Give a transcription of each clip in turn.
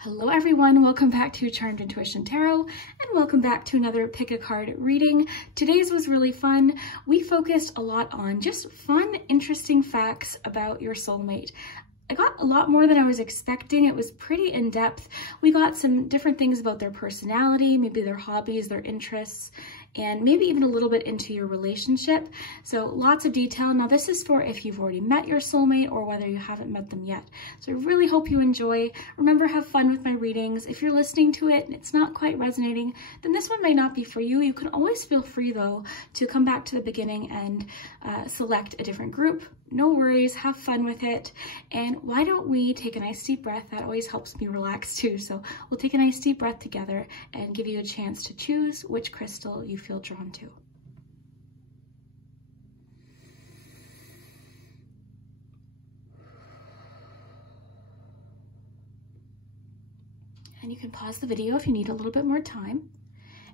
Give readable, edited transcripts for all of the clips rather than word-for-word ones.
Hello everyone, welcome back to Charmed Intuition Tarot, and welcome back to another pick a card reading. Today's was really fun. We focused a lot on just fun, interesting facts about your soulmate. I got a lot more than I was expecting. It was pretty in-depth. We got some different things about their personality, maybe their hobbies, their interests, and maybe even a little bit into your relationship. So lots of detail. Now this is for if you've already met your soulmate or whether you haven't met them yet. So I really hope you enjoy. Remember, have fun with my readings. If you're listening to it and it's not quite resonating, then this one may not be for you. You can always feel free though to come back to the beginning and select a different group. No worries, have fun with it. And why don't we take a nice deep breath? That always helps me relax too. So we'll take a nice deep breath together and give you a chance to choose which crystal you feel drawn to. And you can pause the video if you need a little bit more time.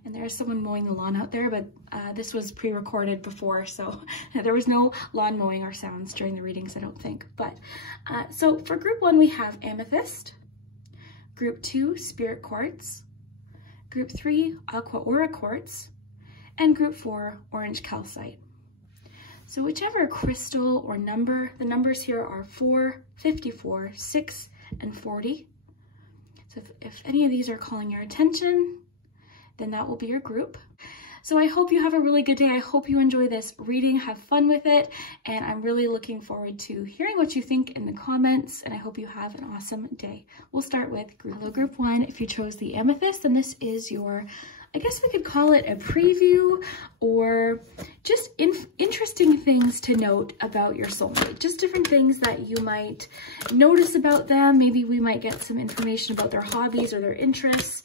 And there's someone mowing the lawn out there, but this was pre-recorded before, so there was no lawn mowing or sounds during the readings, I don't think. But so for group 1, we have Amethyst, group 2, Spirit Quartz, group 3, Aqua Aura Quartz, and group 4, Orange Calcite. So whichever crystal or number, the numbers here are 4, 54, 6, and 40. So if any of these are calling your attention, then that will be your group. So I hope you have a really good day. I hope you enjoy this reading, have fun with it, and I'm really looking forward to hearing what you think in the comments, and I hope you have an awesome day. We'll start with group 1. If you chose the Amethyst, then this is your, I guess we could call it a preview or just interesting things to note about your soulmate. Just different things that you might notice about them. Maybe we might get some information about their hobbies or their interests,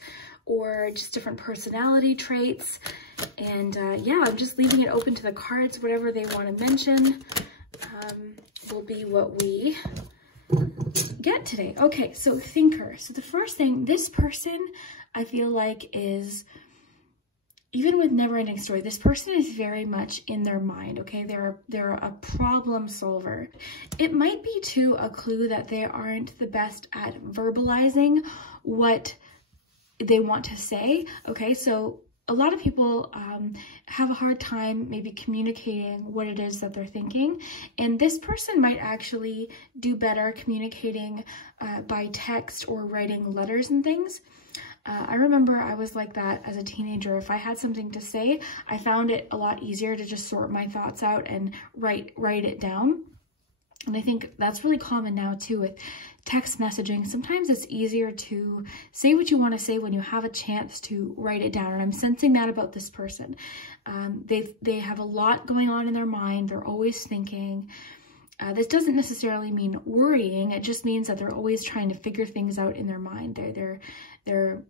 or just different personality traits. And yeah, I'm just leaving it open to the cards. Whatever they want to mention will be what we get today. Okay, so thinker. So the first thing, this person I feel like is, even with Never Ending Story, this person is very much in their mind, okay? They're a problem solver. It might be too a clue that they aren't the best at verbalizing what they want to say, okay? So a lot of people have a hard time maybe communicating what it is that they're thinking, and this person might actually do better communicating by text or writing letters and things. I remember I was like that as a teenager. If I had something to say, I found it a lot easier to just sort my thoughts out and write it down. And I think that's really common now too with text messaging. Sometimes it's easier to say what you want to say when you have a chance to write it down. And I'm sensing that about this person. They have a lot going on in their mind. They're always thinking. This doesn't necessarily mean worrying. It just means that they're always trying to figure things out in their mind. They're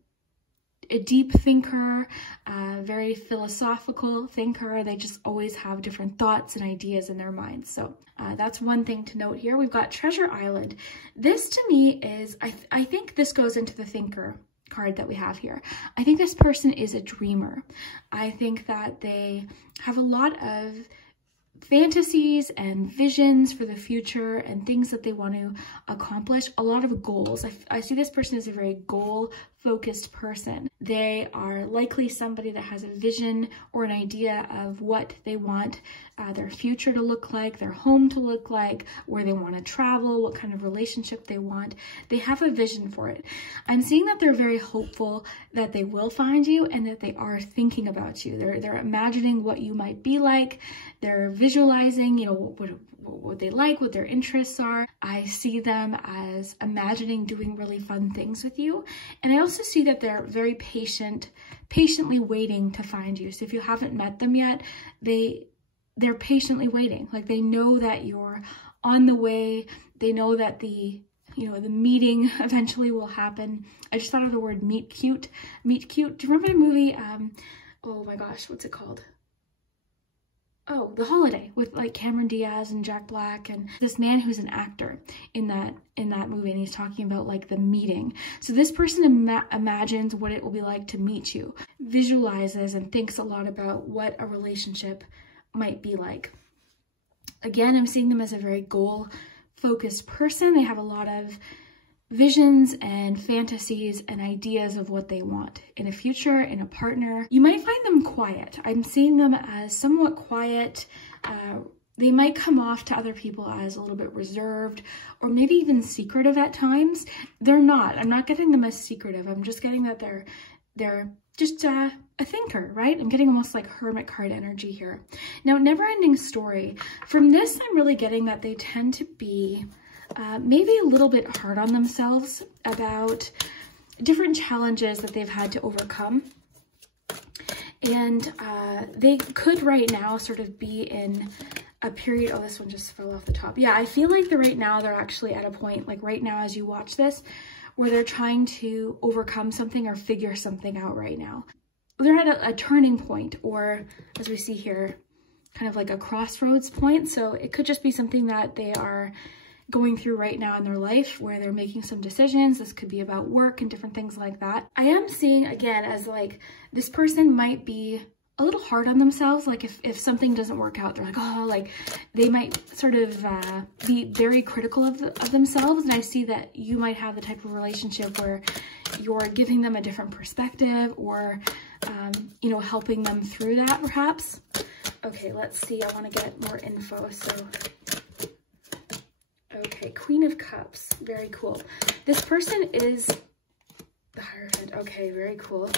a deep thinker, very philosophical thinker. They just always have different thoughts and ideas in their minds. So that's one thing to note here. We've got Treasure Island. This to me is, I think this goes into the thinker card that we have here. I think this person is a dreamer. I think that they have a lot of fantasies and visions for the future and things that they want to accomplish, a lot of goals. I see this person as a very goal-focused person. They are likely somebody that has a vision or an idea of what they want their future to look like, their home to look like, where they want to travel, what kind of relationship they want. They have a vision for it. I'm seeing that they're very hopeful that they will find you and that they are thinking about you. They're imagining what you might be like. They're visualizing, you know, what they like, what their interests are. I see them as imagining doing really fun things with you. And I also see that they're very patiently waiting to find you. So if you haven't met them yet, they're patiently waiting. Like, they know that you're on the way. They know that the meeting eventually will happen. I just thought of the word meet cute. Meet cute. Do you remember the movie, oh my gosh, what's it called? Oh, The Holiday, with like Cameron Diaz and Jack Black and this man who's an actor in that movie, and he's talking about like the meeting. So this person imagines what it will be like to meet you, visualizes and thinks a lot about what a relationship might be like. Again, I'm seeing them as a very goal-focused person. They have a lot of visions and fantasies and ideas of what they want in a future, in a partner. You might find them quiet. I'm seeing them as somewhat quiet. They might come off to other people as a little bit reserved or maybe even secretive at times. They're not. I'm not getting them as secretive. I'm just getting that they're just a thinker, right? I'm getting almost like hermit card energy here. Now, never-ending story. From this, I'm really getting that they tend to be maybe a little bit hard on themselves about different challenges that they've had to overcome. And they could right now sort of be in a period, oh, this one just fell off the top. Yeah, I feel like right now they're actually at a point, like right now as you watch this, where they're trying to overcome something or figure something out right now. They're at a turning point, or as we see here, kind of like a crossroads point. So it could just be something that they are going through right now in their life where they're making some decisions. This could be about work and different things like that. I am seeing again as like this person might be a little hard on themselves. Like if something doesn't work out, they're like, oh, like they might sort of be very critical of themselves. And I see that you might have the type of relationship where you're giving them a different perspective or, you know, helping them through that perhaps. Okay, let's see. I want to get more info. So okay, Queen of Cups, very cool. This person is the Hierophant. Okay, very cool.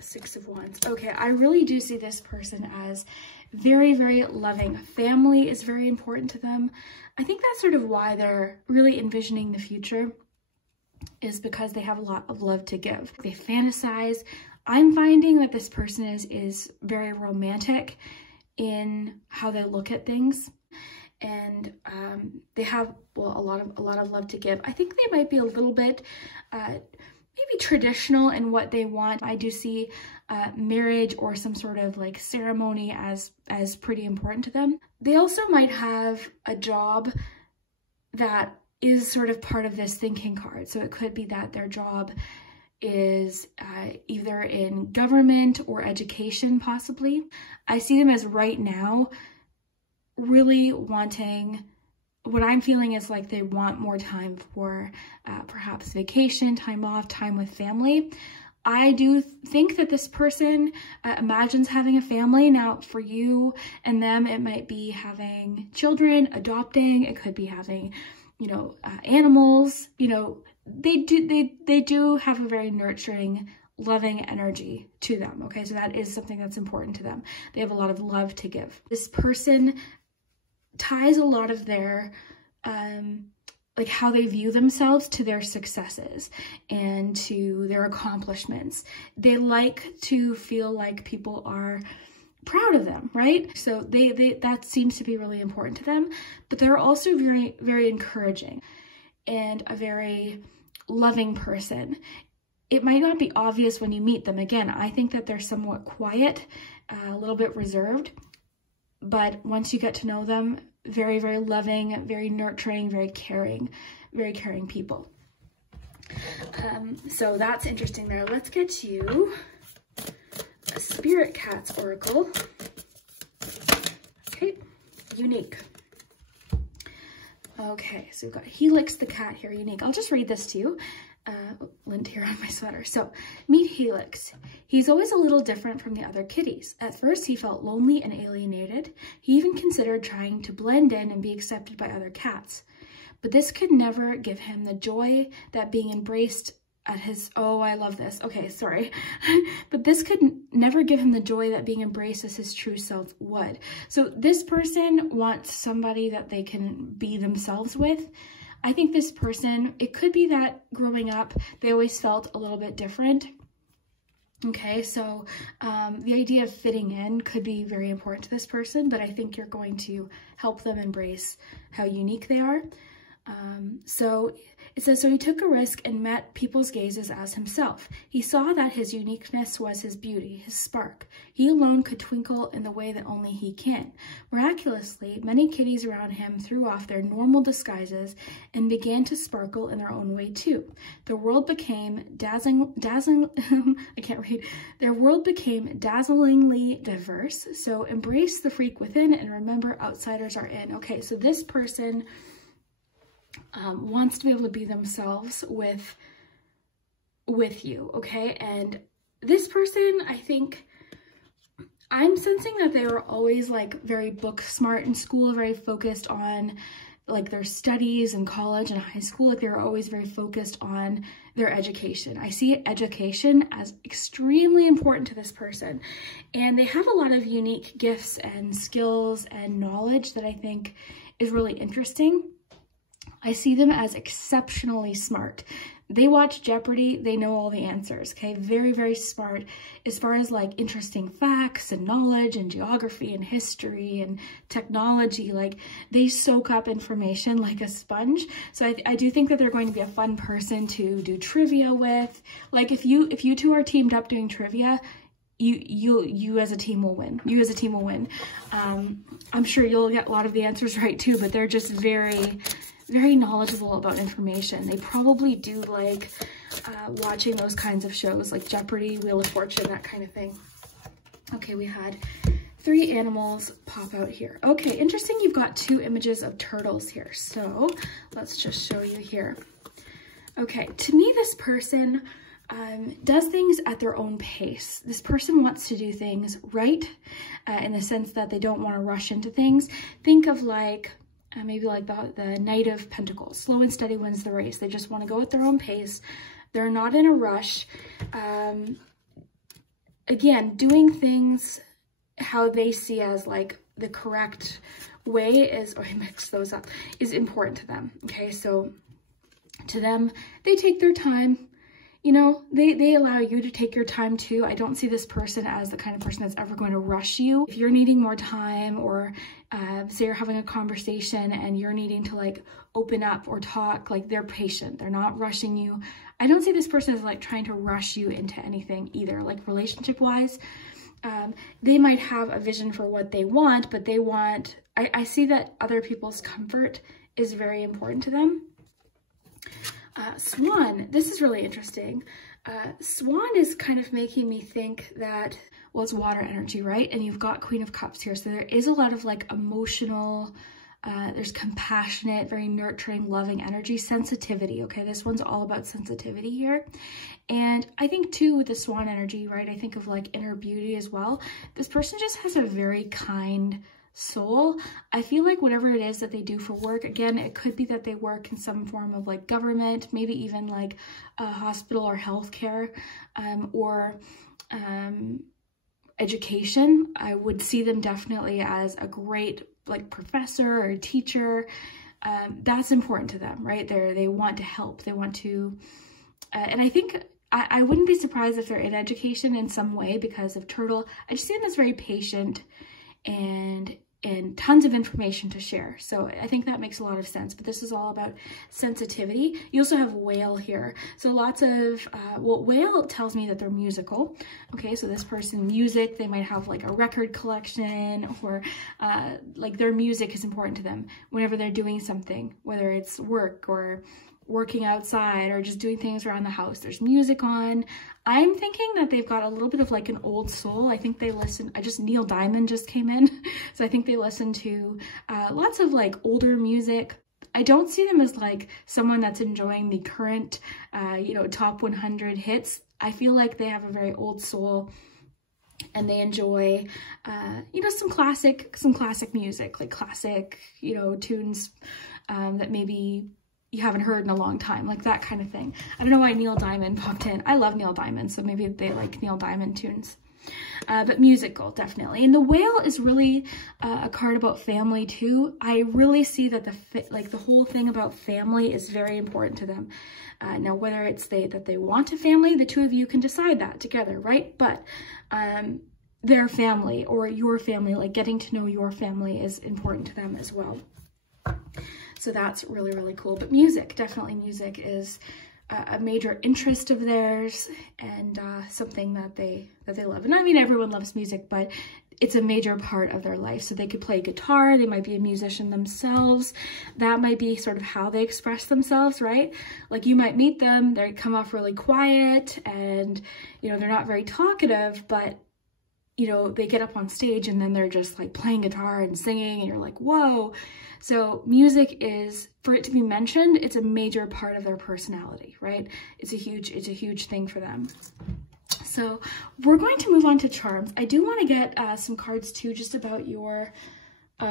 Six of Wands. Okay, I really do see this person as very, very loving. Family is very important to them. I think that's sort of why they're really envisioning the future, is because they have a lot of love to give. They fantasize. I'm finding that this person is very romantic in how they look at things. And they have, well, a lot of love to give. I think they might be a little bit maybe traditional in what they want. I do see marriage or some sort of like ceremony as pretty important to them. They also might have a job that is sort of part of this thinking card. So it could be that their job is either in government or education, possibly. I see them as right now really wanting, what I'm feeling is like they want more time for perhaps vacation, time off, time with family. I do think that this person imagines having a family. Now for you and them, it might be having children, adopting, it could be having, you know, animals, you know, they do have a very nurturing, loving energy to them. Okay, so that is something that's important to them. They have a lot of love to give. This person ties a lot of their like how they view themselves to their successes and to their accomplishments. They like to feel like people are proud of them, right? So that seems to be really important to them, but they're also very, very encouraging and a very loving person. It might not be obvious when you meet them. Again, I think that they're somewhat quiet, a little bit reserved, but once you get to know them, very, very loving, very nurturing, very caring people. So that's interesting there. Let's get you a Spirit Cats Oracle. Okay, unique. Okay, so we've got Helix the cat here, unique. I'll just read this to you. Lint here on my sweater. So, meet Helix. He's always a little different from the other kitties. At first, he felt lonely and alienated. He even considered trying to blend in and be accepted by other cats. But this could never give him the joy that being embraced at his, oh, I love this. Okay, sorry. But this could never give him the joy that being embraced as his true self would. So this person wants somebody that they can be themselves with. I think this person, it could be that growing up, they always felt a little bit different. Okay, so the idea of fitting in could be very important to this person, but I think you're going to help them embrace how unique they are. So it says, so he took a risk and met people's gazes as himself. He saw that his uniqueness was his beauty, his spark. He alone could twinkle in the way that only he can. Miraculously, many kitties around him threw off their normal disguises and began to sparkle in their own way too. The world became Their world became dazzlingly diverse. So embrace the freak within and remember outsiders are in. Okay, so this person wants to be able to be themselves with you, okay? And this person, I think, I'm sensing that they were always like very book smart in school, very focused on like their studies in college and high school. Like they were always very focused on their education. I see education as extremely important to this person. And they have a lot of unique gifts and skills and knowledge that I think is really interesting. I see them as exceptionally smart. They watch Jeopardy, they know all the answers, okay? Very, very smart as far as like interesting facts and knowledge and geography and history and technology. Like they soak up information like a sponge. So I do think that they're going to be a fun person to do trivia with. Like if you two are teamed up doing trivia, you as a team will win. You as a team will win. I'm sure you'll get a lot of the answers right too, but they're just very knowledgeable about information. They probably do like watching those kinds of shows like Jeopardy, Wheel of Fortune, that kind of thing. Okay, we had 3 animals pop out here. Okay, interesting. You've got 2 images of turtles here. So let's just show you here. Okay, to me, this person does things at their own pace. This person wants to do things right in the sense that they don't want to rush into things. Think of like, maybe like the Knight of Pentacles. Slow and steady wins the race. They just want to go at their own pace. They're not in a rush. Again, doing things how they see as like the correct way is, oh, I mixed those up, is important to them. Okay, so to them, they take their time. You know, they allow you to take your time too. I don't see this person as the kind of person that's ever going to rush you. If you're needing more time, or say you're having a conversation and you're needing to like open up or talk, like they're patient. They're not rushing you. I don't see this person as like trying to rush you into anything either, like relationship wise. They might have a vision for what they want, but they want, I see that other people's comfort is very important to them. Swan, this is really interesting. Swan is kind of making me think that, well, it's water energy, right? And you've got Queen of Cups here. So there is a lot of like emotional, there's compassionate, very nurturing, loving energy, sensitivity. Okay, this one's all about sensitivity here. And I think too with the Swan energy, right? I think of like inner beauty as well. This person just has a very kind soul. I feel like whatever it is that they do for work, again, it could be that they work in some form of like government, maybe even like a hospital or healthcare, or education. I would see them definitely as a great like professor or teacher. That's important to them, right? They want to help. They want to, and I think I wouldn't be surprised if they're in education in some way because of Turtle. I just see them as very patient and tons of information to share. So I think that makes a lot of sense, but this is all about sensitivity. You also have Whale here. So lots of, well, Whale tells me that they're musical. Okay, so this person, music, they might have like a record collection, or like their music is important to them whenever they're doing something, whether it's work or working outside or just doing things around the house. There's music on. I'm thinking that they've got a little bit of like an old soul. I think they listen, Neil Diamond just came in. So I think they listen to lots of like older music. I don't see them as like someone that's enjoying the current, you know, top 100 hits. I feel like they have a very old soul and they enjoy, you know, some classic music, like classic, you know, tunes that maybe you haven't heard in a long time, like that kind of thing. I don't know why Neil Diamond popped in. I love Neil Diamond, so maybe they like Neil Diamond tunes. But musical, definitely. And the Whale is really a card about family too. I really see that the whole thing about family is very important to them. Now, whether it's that they want a family, the two of you can decide that together, right? But their family or your family, like getting to know your family, is important to them as well. So that's really, really cool. But music, definitely music is a major interest of theirs, and something that they love. And I mean, everyone loves music, but it's a major part of their life. So they could play guitar, they might be a musician themselves. That might be sort of how they express themselves, right? Like you might meet them, they come off really quiet and, you know, they're not very talkative, but you know, they get up on stage and then they're just like playing guitar and singing and you're like, whoa. So music is, for it to be mentioned, it's a major part of their personality, right? It's a huge thing for them. So we're going to move on to charms. I do want to get some cards too, just about your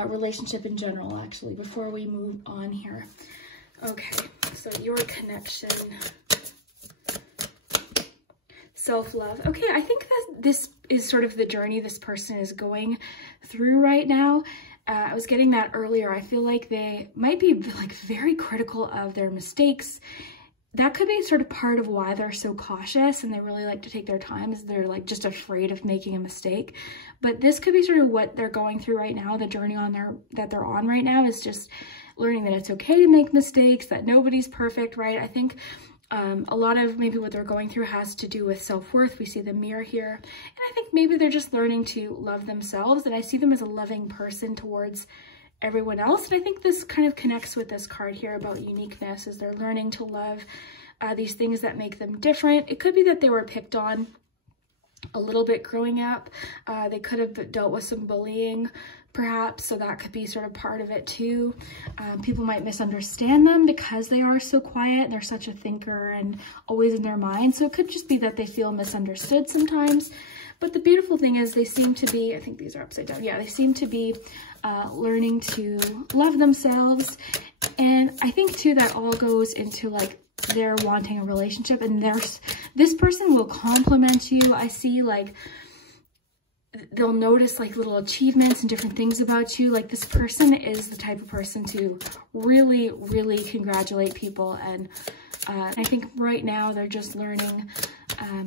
relationship in general, actually, before we move on here. Okay, so your connection, self-love. Okay, I think that this is sort of the journey this person is going through right now. I was getting that earlier. I feel like they might be like very critical of their mistakes. That could be sort of part of why they're so cautious and they really like to take their time, is they're like just afraid of making a mistake. But this could be sort of what they're going through right now. The journey that they're on right now is just learning that it's okay to make mistakes, that nobody's perfect, right? I think a lot of maybe what they're going through has to do with self-worth. We see the mirror here. And I think maybe they're just learning to love themselves. And I see them as a loving person towards everyone else. And I think this kind of connects with this card here about uniqueness, as they're learning to love these things that make them different. It could be that they were picked on a little bit growing up. They could have dealt with some bullying, perhaps, so that could be sort of part of it too. People might misunderstand them because they are so quiet. They're such a thinker and always in their mind. So it could just be that they feel misunderstood sometimes. But the beautiful thing is they seem to be, I think these are upside down. Yeah, they seem to be learning to love themselves. And I think too that all goes into like they're wanting a relationship, and this person will compliment you. I see like they'll notice like little achievements and different things about you. Like this person is the type of person to really, really congratulate people. And I think right now they're just learning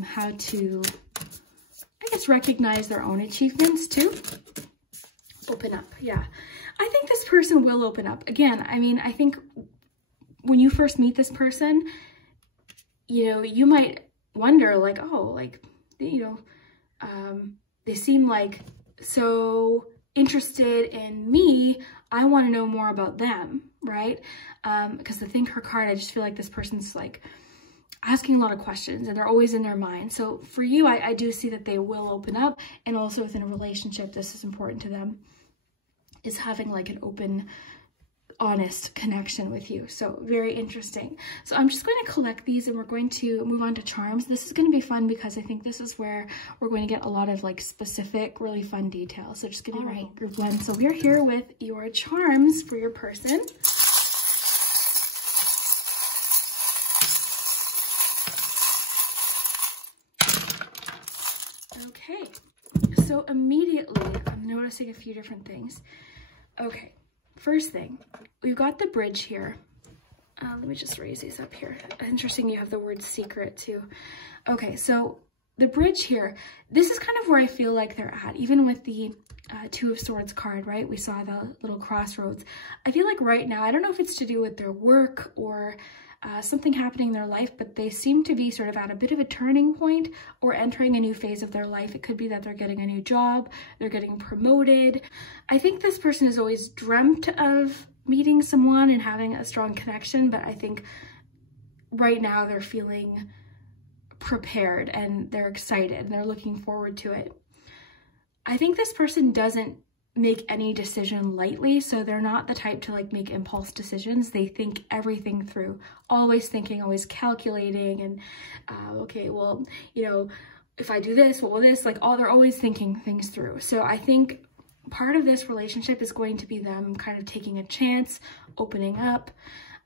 how to, I guess, recognize their own achievements too. Open up. Yeah. I think this person will open up. Again, I mean, I think when you first meet this person, you know, you might wonder like, oh, like, you know, they seem like so interested in me. I want to know more about them, right? Because the thinker card, I just feel like this person's like asking a lot of questions and they're always in their mind. So for you, I do see that they will open up. And also within a relationship, this is important to them, is having like an open, honest connection with you. So very interesting. So I'm just going to collect these and we're going to move on to charms. This is going to be fun because I think this is where we're going to get a lot of like specific, really fun details. So just give me right group one. So we're here with your charms for your person. Okay. So immediately I'm noticing a few different things. Okay. First thing, we've got the bridge here. Let me just raise these up here. Interesting, you have the word secret too. Okay, so the bridge here, this is kind of where I feel like they're at, even with the Two of Swords card, right? We saw the little crossroads. I feel like right now, I don't know if it's to do with their work or something happening in their life, but they seem to be sort of at a bit of a turning point or entering a new phase of their life. It could be that they're getting a new job, they're getting promoted. I think this person has always dreamt of meeting someone and having a strong connection, but I think right now they're feeling prepared and they're excited and they're looking forward to it. I think this person doesn't make any decision lightly, so they're not the type to like make impulse decisions. They think everything through, always thinking, always calculating, and okay, well, you know, if I do this, what will this, like, they're always thinking things through. So I think part of this relationship is going to be them kind of taking a chance, opening up.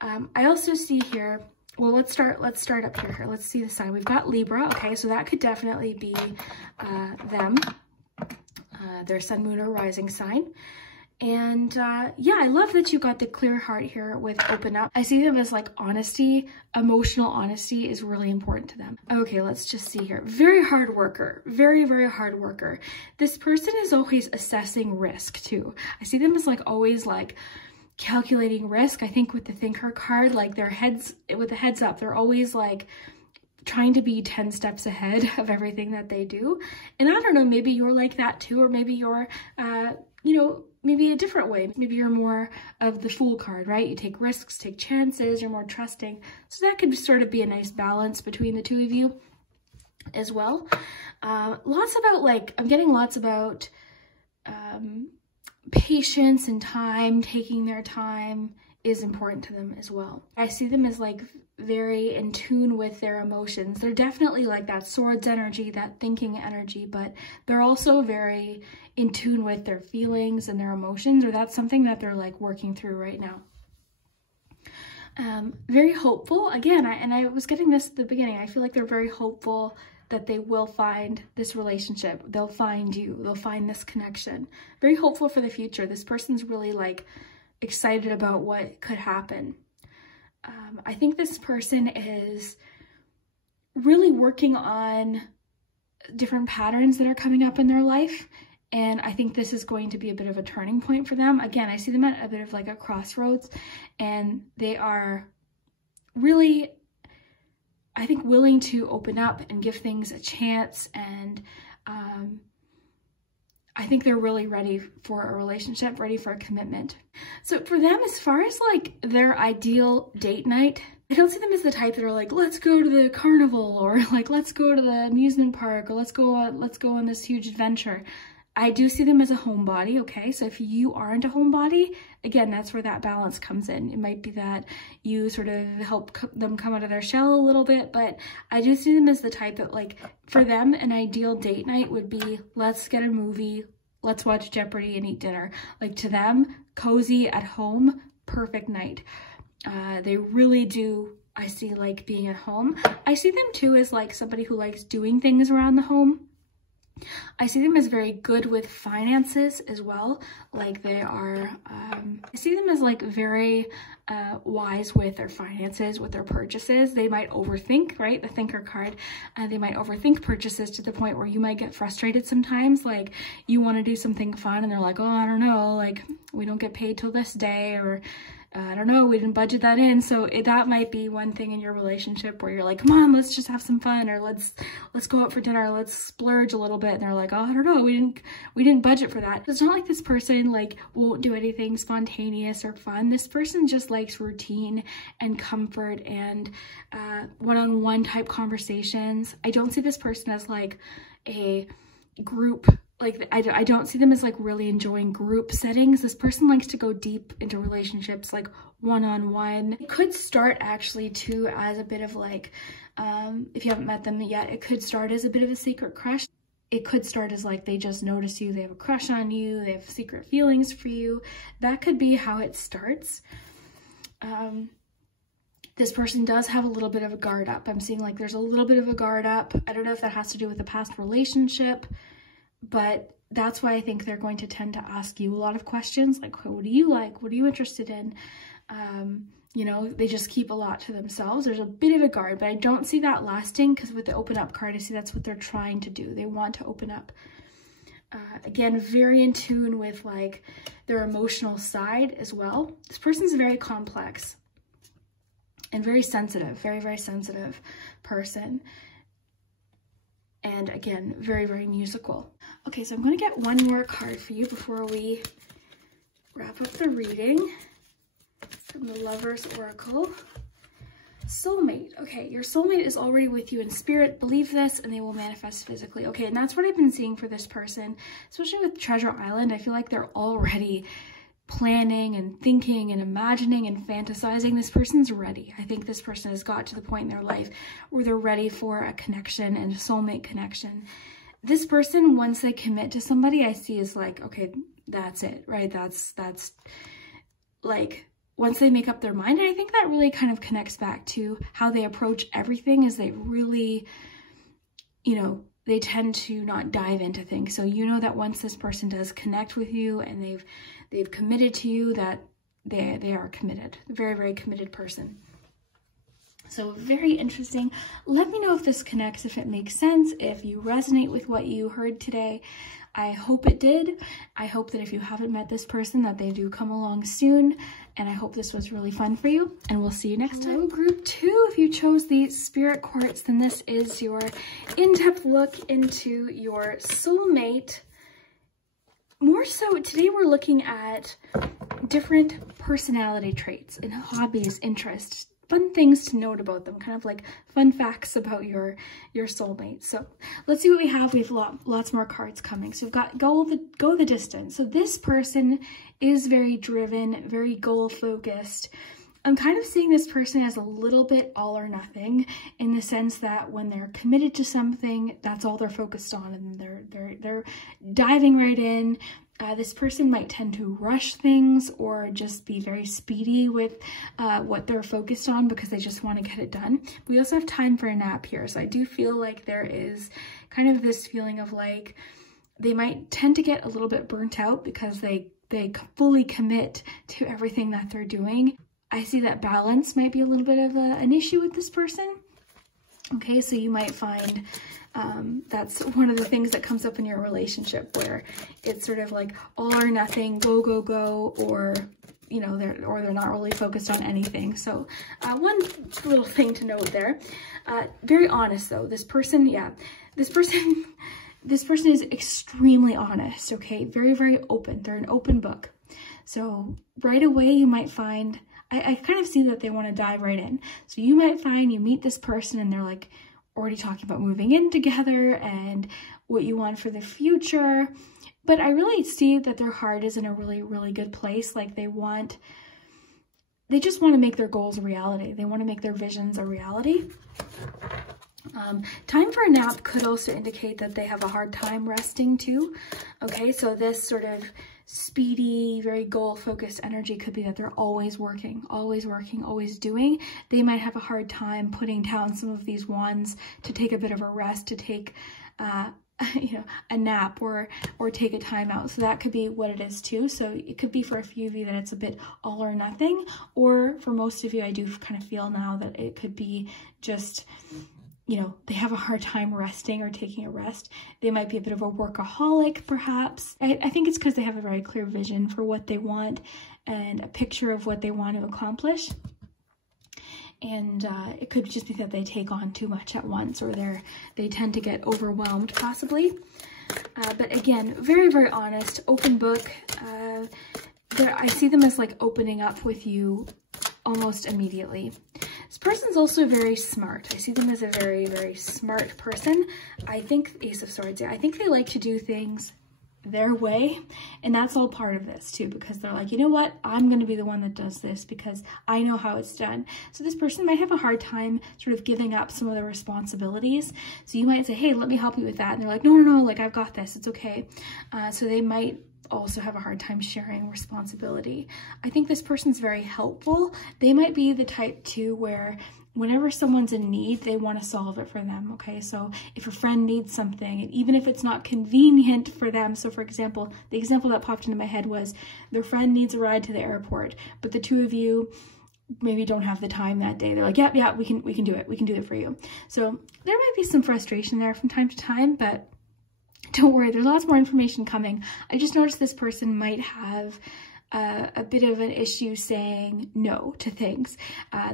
I also see here, well, let's start up here. Let's see the sign. We've got Libra. Okay, so that could definitely be them. Their sun, moon, or rising sign. And yeah, I love that you got the clear heart here with open up. I see them as like honesty, emotional honesty is really important to them. Okay, let's just see here. Very hard worker, very, very hard worker. This person is always assessing risk too. I see them as like always like calculating risk. I think with the thinker card, like their heads, with the heads up, they're always like trying to be 10 steps ahead of everything that they do. And I don't know, maybe you're like that too, or maybe you're, you know, maybe a different way. Maybe you're more of the Fool card, right? You take risks, take chances, you're more trusting. So that could sort of be a nice balance between the two of you. as well. Lots about like, I'm getting lots about patience and time, taking their time is important to them as well. I see them as like very in tune with their emotions. They're definitely like that swords energy, that thinking energy, but they're also very in tune with their feelings and their emotions, or that's something that they're like working through right now. Very hopeful. Again, I was getting this at the beginning. I feel like they're very hopeful that they will find this relationship. They'll find you. They'll find this connection. Very hopeful for the future. This person's really like excited about what could happen. I think this person is really working on different patterns that are coming up in their life. And I think this is going to be a bit of a turning point for them. Again, I see them at a bit of like a crossroads, and they are really, I think, willing to open up and give things a chance. And I think they're really ready for a relationship, ready for a commitment. So for them, as far as like their ideal date night, I don't see them as the type that are like, let's go to the carnival, or like, let's go to the amusement park, or let's go on this huge adventure. I do see them as a homebody, okay? So if you aren't a homebody, again, that's where that balance comes in. It might be that you sort of help them come out of their shell a little bit, but I do see them as the type that, like, for them, an ideal date night would be, let's get a movie, let's watch Jeopardy and eat dinner. Like, to them, cozy at home, perfect night. They really do, I see, like being at home. I see them too as like somebody who likes doing things around the home. I see them as very good with finances as well. Like they are, I see them as like very wise with their finances, with their purchases. They might overthink, right? The thinker card. They might overthink purchases to the point where you might get frustrated sometimes. Like you want to do something fun and they're like, oh, I don't know, like we don't get paid till this day, or I don't know, we didn't budget that in. So that might be one thing in your relationship where you're like, come on, let's just have some fun, or let's go out for dinner, let's splurge a little bit. And they're like, oh, I don't know, we didn't budget for that. It's not like this person like won't do anything spontaneous or fun. This person just likes routine and comfort and one-on-one type conversations. I don't see this person as like a group. Like, I don't see them as like really enjoying group settings. This person likes to go deep into relationships, like one-on-one. It could start actually too as a bit of like, if you haven't met them yet, it could start as a bit of a secret crush. It could start as like they just notice you, they have a crush on you, they have secret feelings for you. That could be how it starts. This person does have a little bit of a guard up. I'm seeing like there's a little bit of a guard up. I don't know if that has to do with a past relationship, but that's why I think they're going to tend to ask you a lot of questions, like, what do you like? What are you interested in? You know, they just keep a lot to themselves. There's a bit of a guard, but I don't see that lasting, because with the open up card, I see that's what they're trying to do. They want to open up. Again, very in tune with like their emotional side as well. This person's very complex and very sensitive, very, very sensitive person. And again, very, very musical. Okay, so I'm going to get one more card for you before we wrap up the reading from the Lover's Oracle. Soulmate. Okay, your soulmate is already with you in spirit. Believe this and they will manifest physically. Okay, and that's what I've been seeing for this person, especially with Treasure Island. I feel like they're already planning and thinking and imagining and fantasizing. This person's ready. I think this person has got to the point in their life where they're ready for a connection and a soulmate connection. This person, once they commit to somebody, I see is like, okay, that's it, right? That's like, once they make up their mind. And I think that really kind of connects back to how they approach everything, is they really, you know, they tend to not dive into things. So you know that once this person does connect with you and they've committed to you, that they are committed. Very, very committed person. So very interesting. Let me know if this connects, if it makes sense, if you resonate with what you heard today. I hope it did. I hope that if you haven't met this person, that they do come along soon. And I hope this was really fun for you. And we'll see you next time. Hello, group 2. If you chose the Spirit Quartz, then this is your in-depth look into your soulmate. More so, today we're looking at different personality traits and hobbies, interests, things to note about them, kind of like fun facts about your soulmate. So let's see what we have. We have lots more cards coming. So we've got go the distance. So this person is very driven, very goal focused. I'm kind of seeing this person as a little bit all or nothing, in the sense that when they're committed to something, that's all they're focused on, and they're diving right in. This person might tend to rush things or just be very speedy with what they're focused on because they just want to get it done. We also have time for a nap here. So I do feel like there is kind of this feeling of like they might tend to get a little bit burnt out because they fully commit to everything that they're doing. I see that balance might be a little bit of an issue with this person. Okay, so you might find that's one of the things that comes up in your relationship, where it's sort of like all or nothing, go, go, go, or, you know, they're not really focused on anything. So one little thing to note there. Very honest though. This person, yeah, this person is extremely honest, okay? Very, very open. They're an open book. So right away you might find, I kind of see that they want to dive right in. So you might find you meet this person and they're like already talking about moving in together and what you want for the future. But I really see that their heart is in a really, really good place. Like they just want to make their goals a reality. They want to make their visions a reality. Time for a nap could also indicate that they have a hard time resting too. Okay, so this sort of speedy, very goal-focused energy could be that they're always working, always doing. They might have a hard time putting down some of these wands to take a bit of a rest, to take you know, a nap or take a time out. So that could be what it is too. So it could be for a few of you that it's a bit all or nothing, or for most of you, I do kind of feel now that it could be just, you know, they have a hard time resting or taking a rest. They might be a bit of a workaholic, perhaps. I think it's because they have a very clear vision for what they want and a picture of what they want to accomplish. And it could just be that they take on too much at once, or they tend to get overwhelmed, possibly. But again, very, very honest, open book. I see them as like opening up with you almost immediately. This person's also very smart. I see them as a very, very smart person. I think, Ace of Swords, yeah, I think they like to do things their way, and that's all part of this too, because they're like, you know what, I'm going to be the one that does this because I know how it's done. So this person might have a hard time sort of giving up some of their responsibilities. So you might say, hey, let me help you with that, and they're like, no, like I've got this, it's okay. So they might also have a hard time sharing responsibility. I think this person's very helpful. They might be the type too where whenever someone's in need, they want to solve it for them, okay? So if a friend needs something, and even if it's not convenient for them, so for example, the example that popped into my head was their friend needs a ride to the airport, but the two of you maybe don't have the time that day. They're like, yeah, we can do it. We can do it for you. So there might be some frustration there from time to time, but don't worry, there's lots more information coming. I just noticed this person might have a bit of an issue saying no to things.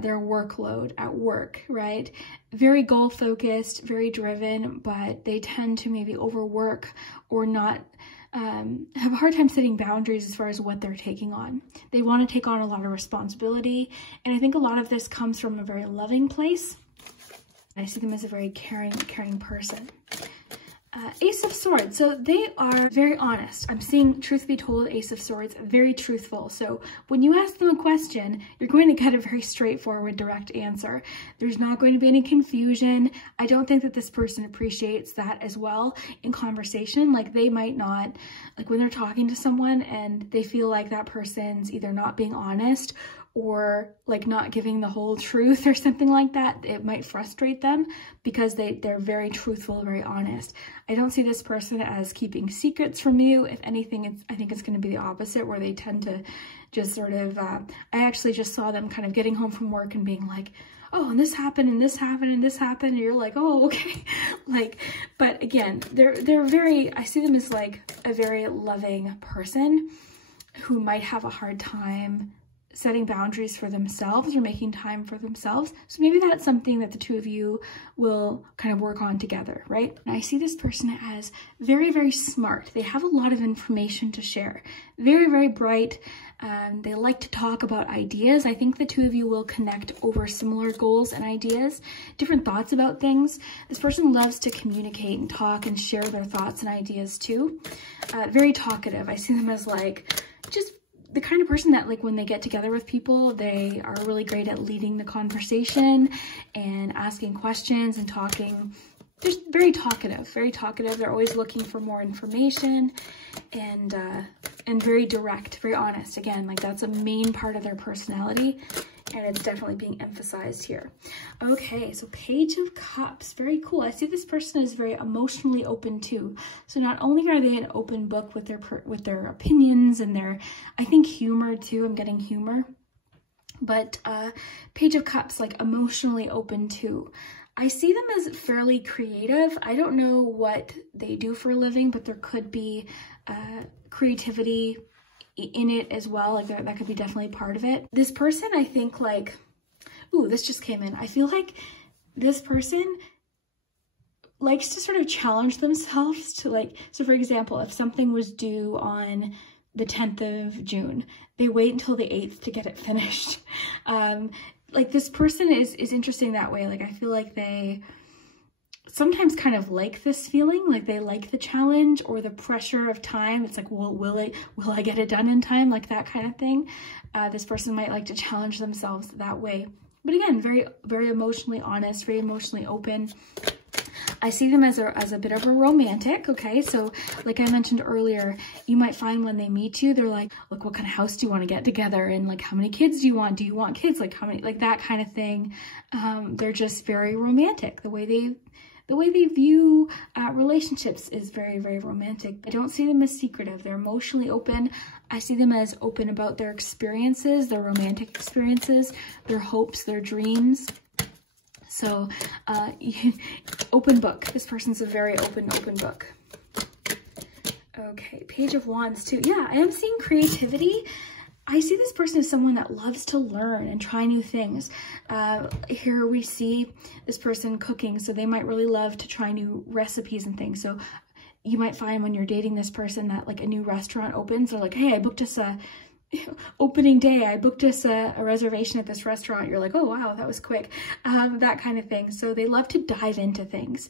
Their workload at work, right? Very goal-focused, very driven, but they tend to maybe overwork or not have a hard time setting boundaries as far as what they're taking on. They want to take on a lot of responsibility, and I think a lot of this comes from a very loving place. I see them as a very caring person. Ace of Swords, so they are very honest. I'm seeing, truth be told, Ace of Swords, very truthful. So when you ask them a question, you're going to get a very straightforward, direct answer. There's not going to be any confusion. I don't think that this person appreciates that as well in conversation. Like they might not, like when they're talking to someone and they feel like that person's either not being honest or like not giving the whole truth or something like that, it might frustrate them because they're very truthful, very honest. I don't see this person as keeping secrets from you. If anything, I think it's going to be the opposite, where they tend to just sort of, I actually just saw them kind of getting home from work and being like, oh, and this happened, and this happened, and this happened, and you're like, oh, okay. Like, but again, they're very, I see them as like a very loving person who might have a hard time setting boundaries for themselves or making time for themselves. So maybe that's something that the two of you will kind of work on together, right? And I see this person as very, very smart. They have a lot of information to share. Very, very bright. They like to talk about ideas. I think the two of you will connect over similar goals and ideas, different thoughts about things. This person loves to communicate and talk and share their thoughts and ideas too. Very talkative. I see them as like just the kind of person that like when they get together with people, they are really great at leading the conversation and asking questions and talking. They're very talkative, very talkative. They're always looking for more information and very direct, very honest. Again, like that's a main part of their personality, and it's definitely being emphasized here. Okay, so Page of Cups, very cool. I see this person is very emotionally open too. So not only are they an open book with their opinions and their, I think, humor too. I'm getting humor, but Page of Cups, like emotionally open too. I see them as fairly creative. I don't know what they do for a living, but there could be creativity in it as well. Like that could be definitely part of it. This person, I think like, ooh, this just came in. I feel like this person likes to sort of challenge themselves to like, so for example, if something was due on the 10th of June, they wait until the 8th to get it finished. Like this person is interesting that way. Like I feel like they sometimes kind of like this feeling, like they like the challenge or the pressure of time. It's like, well, will I get it done in time? Like that kind of thing. This person might like to challenge themselves that way. But again, very, very emotionally honest, very emotionally open. I see them as a bit of a romantic, okay? So like I mentioned earlier, you might find when they meet you, they're like, look, what kind of house do you want to get together? And like, how many kids do you want? Do you want kids? Like how many, like that kind of thing. They're just very romantic. The way they view relationships is very, very romantic. I don't see them as secretive. They're emotionally open. I see them as open about their experiences, their romantic experiences, their hopes, their dreams. So open book. This person's a very open book. Okay, Page of Wands too. Yeah, I am seeing creativity. I see this person as someone that loves to learn and try new things. Here we see this person cooking, so they might really love to try new recipes and things. So you might find when you're dating this person that like a new restaurant opens, they're like, hey, I booked us a opening day, I booked us a reservation at this restaurant. You're like, oh wow, that was quick. That kind of thing. So they love to dive into things.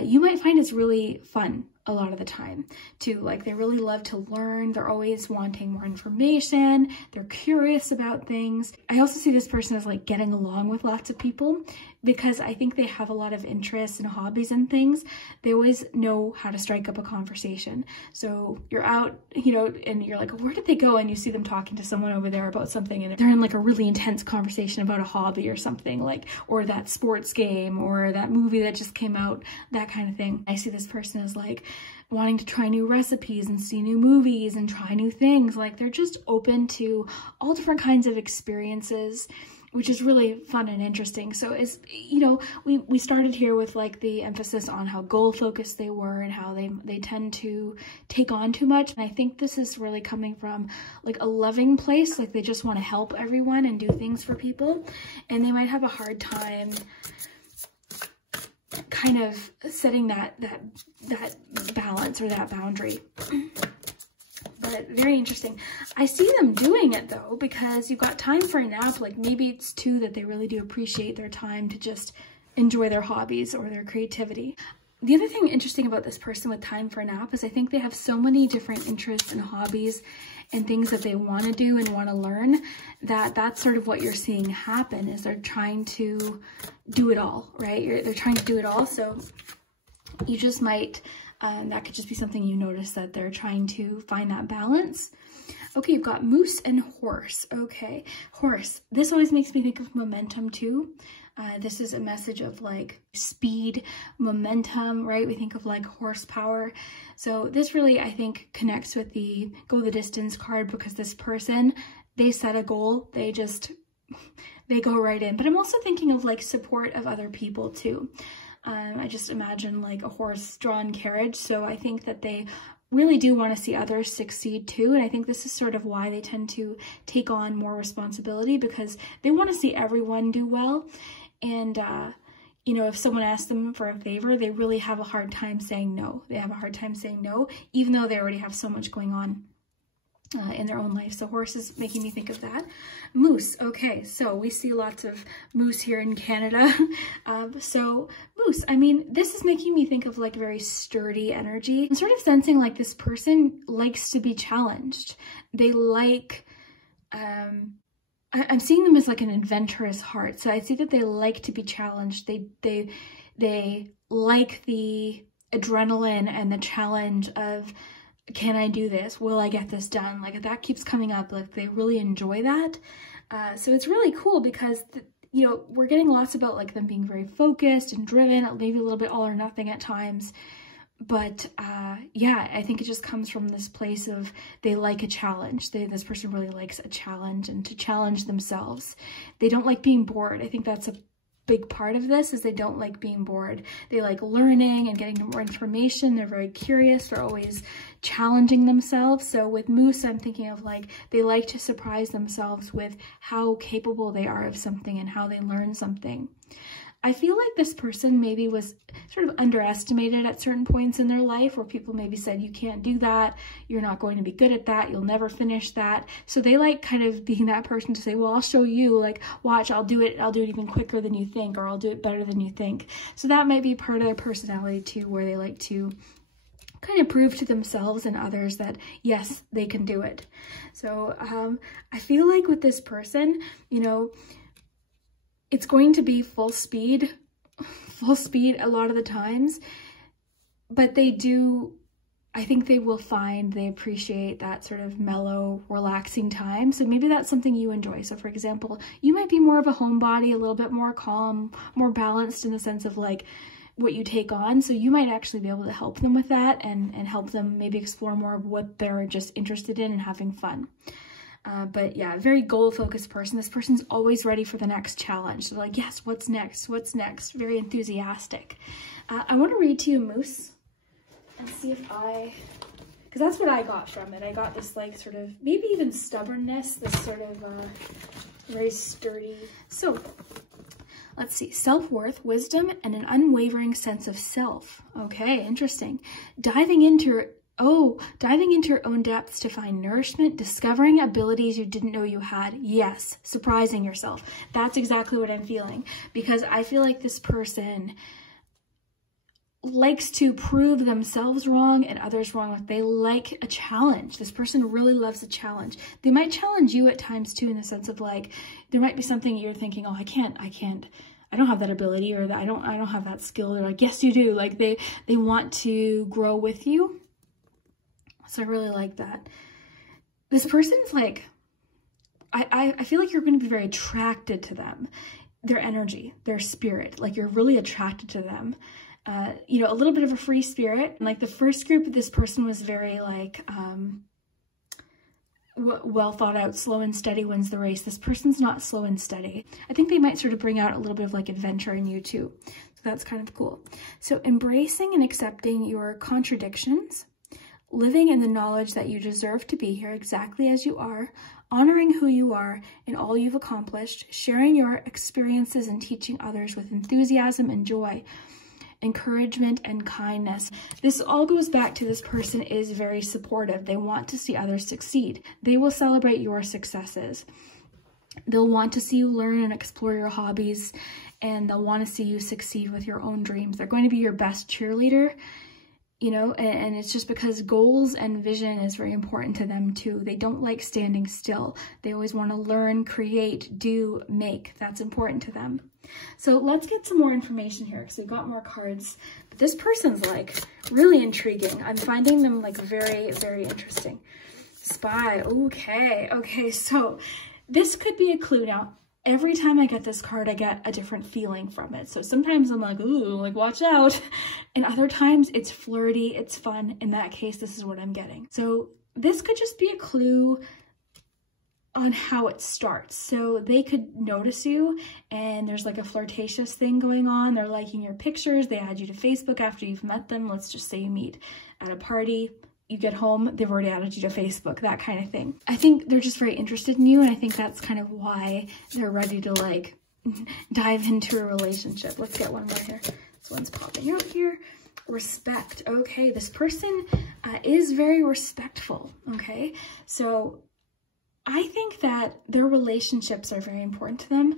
You might find it's really fun a lot of the time too. Like they really love to learn. They're always wanting more information. They're curious about things. I also see this person as like getting along with lots of people because I think they have a lot of interests and hobbies and things. They always know how to strike up a conversation. So you're out, you know, and you're like, where did they go? And you see them talking to someone over there about something and they're in like a really intense conversation about a hobby or something, like, or that sports game or that movie that just came out, that kind of thing. I see this person as like wanting to try new recipes and see new movies and try new things. Like they're just open to all different kinds of experiences, which is really fun and interesting. So it's, you know, we started here with like the emphasis on how goal focused they were and how they tend to take on too much. And I think this is really coming from like a loving place. Like they just want to help everyone and do things for people. And they might have a hard time kind of setting that balance or that boundary. But very interesting. I see them doing it though, because you've got time for a nap. Like maybe it's too that they really do appreciate their time to just enjoy their hobbies or their creativity. The other thing interesting about this person with time for a nap is I think they have so many different interests and hobbies and things that they want to do and want to learn, that's sort of what you're seeing happen is they're trying to do it all, right? They're trying to do it all. So you just might, that could just be something you notice that they're trying to find that balance. Okay, you've got Moose and Horse. Okay, Horse. This always makes me think of momentum too. This is a message of like speed, momentum, right? We think of like horsepower. So this really, I think, connects with the go the distance card because this person, they set a goal, they go right in. But I'm also thinking of like support of other people too. I just imagine like a horse-drawn carriage. So I think that they really do want to see others succeed too. And I think this is sort of why they tend to take on more responsibility, because they want to see everyone do well. And, you know, if someone asks them for a favor, they really have a hard time saying no. They have a hard time saying no, even though they already have so much going on in their own life. So horse is making me think of that. Moose. Okay, so we see lots of moose here in Canada. So moose, I mean, this is making me think of like very sturdy energy. I'm sort of sensing like this person likes to be challenged. They like, I'm seeing them as like an adventurous heart. So I see that they like to be challenged. They like the adrenaline and the challenge of, can I do this? Will I get this done? Like that keeps coming up. Like they really enjoy that. So it's really cool because, you know, we're getting lots about like them being very focused and driven, maybe a little bit all or nothing at times. But yeah, I think it just comes from this place of they like a challenge. This person really likes a challenge and to challenge themselves. They don't like being bored. I think that's a big part of this, is they don't like being bored. They like learning and getting more information. They're very curious. They're always challenging themselves. So with moose, I'm thinking of like, they like to surprise themselves with how capable they are of something and how they learn something. I feel like this person maybe was sort of underestimated at certain points in their life, where people maybe said, you can't do that, you're not going to be good at that, you'll never finish that. So they like kind of being that person to say, well, I'll show you, like, watch, I'll do it even quicker than you think, or I'll do it better than you think. So that might be part of their personality too, where they like to kind of prove to themselves and others that yes, they can do it. So I feel like with this person, you know, it's going to be full speed a lot of the times, but they do, I think they will find they appreciate that sort of mellow, relaxing time. So maybe that's something you enjoy. So for example, you might be more of a homebody, a little bit more calm, more balanced in the sense of like what you take on. So you might actually be able to help them with that and help them maybe explore more of what they're just interested in and having fun. But yeah, very goal-focused person. This person's always ready for the next challenge. They're like, yes, what's next? What's next? Very enthusiastic. I want to read to you Moose and see if because that's what I got from it. I got this like sort of, maybe even stubbornness, this sort of very sturdy. So let's see, self-worth, wisdom, and an unwavering sense of self. Okay, interesting. Diving into your own depths to find nourishment, discovering abilities you didn't know you had. Yes, surprising yourself. That's exactly what I'm feeling, because I feel like this person likes to prove themselves wrong and others wrong. They like a challenge. This person really loves a challenge. They might challenge you at times too, in the sense of like, there might be something you're thinking, oh, I don't have that ability, or that I don't have that skill. They're like, yes, you do. Like they want to grow with you. So I really like that. This person's like, I feel like you're going to be very attracted to them, their energy, their spirit. Like you're really attracted to them. You know, a little bit of a free spirit. And like the first group, this person was very like, well thought out, slow and steady wins the race. This person's not slow and steady. I think they might sort of bring out a little bit of like adventure in you too. So that's kind of cool. So embracing and accepting your contradictions, living in the knowledge that you deserve to be here exactly as you are, honoring who you are and all you've accomplished, sharing your experiences and teaching others with enthusiasm and joy, encouragement and kindness. This all goes back to this person is very supportive. They want to see others succeed. They will celebrate your successes. They'll want to see you learn and explore your hobbies, and they'll want to see you succeed with your own dreams. They're going to be your best cheerleader. You know, and it's just because goals and vision is very important to them too. They don't like standing still. They always want to learn, create, do, make. That's important to them. So let's get some more information here, because we've got more cards. But this person's like really intriguing. I'm finding them like very, very interesting. Spy. Okay, so this could be a clue. Now, every time I get this card, I get a different feeling from it. So sometimes I'm like, ooh, like watch out. And other times it's flirty, it's fun. In that case, this is what I'm getting. So this could just be a clue on how it starts. So they could notice you and there's like a flirtatious thing going on. They're liking your pictures. They add you to Facebook after you've met them. Let's just say you meet at a party. you get home, they've already added you to Facebook, that kind of thing. I think they're just very interested in you, and I think that's kind of why they're ready to like dive into a relationship. Let's get one more here. This one's popping out here. Respect. Okay, this person is very respectful. Okay, so I think that their relationships are very important to them.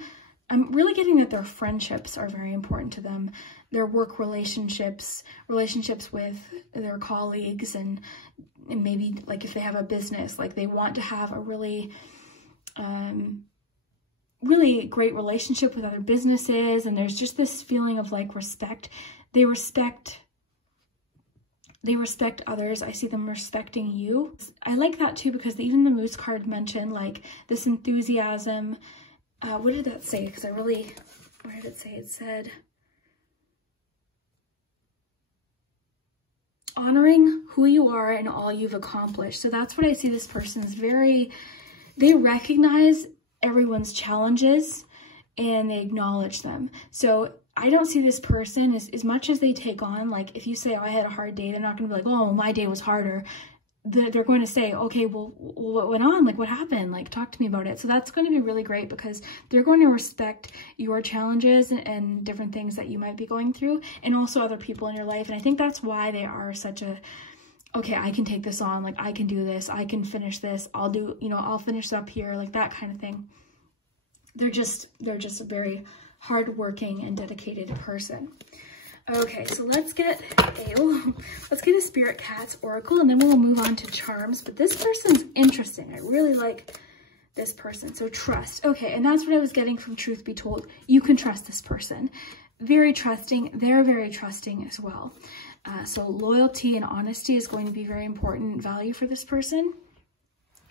I'm really getting that their friendships are very important to them. Their work relationships, relationships with their colleagues, and maybe like if they have a business, like they want to have a really, really great relationship with other businesses. And there's just this feeling of like respect. They respect others. I see them respecting you. I like that too, because even the Moose card mentioned like this enthusiasm. What did that say? Because where did it say? It said, honoring who you are and all you've accomplished. So that's what I see. This person's they recognize everyone's challenges and they acknowledge them. So I don't see this person as much as they take on, like if you say, oh, I had a hard day, they're not going to be like, oh, my day was harder. They're going to say, okay, well, what went on? Like, what happened? Like, talk to me about it. So that's going to be really great, because they're going to respect your challenges and different things that you might be going through, and also other people in your life. And I think that's why they are such a, okay, I can take this on. Like, I can do this. I can finish this. I'll finish up here, like that kind of thing. They're just a very hardworking and dedicated person. Okay, so let's get a Spirit Cat's Oracle, and then we'll move on to charms. But this person's interesting. I really like this person. So trust. Okay, and that's what I was getting from Truth Be Told. You can trust this person. Very trusting. They're very trusting as well. So loyalty and honesty is going to be very important value for this person.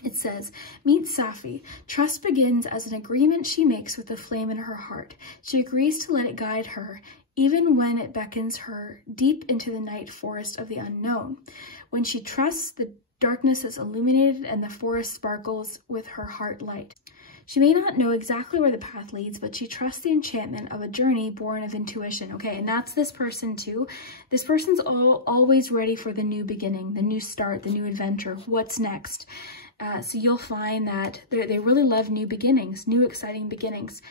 It says, meet Safi. Trust begins as an agreement she makes with the flame in her heart. She agrees to let it guide her, even when it beckons her deep into the night forest of the unknown. When she trusts, the darkness is illuminated and the forest sparkles with her heart light. She may not know exactly where the path leads, but she trusts the enchantment of a journey born of intuition. Okay, and that's this person too. This person's always ready for the new beginning, the new start, the new adventure, what's next. So you'll find that they really love new beginnings, new exciting beginnings.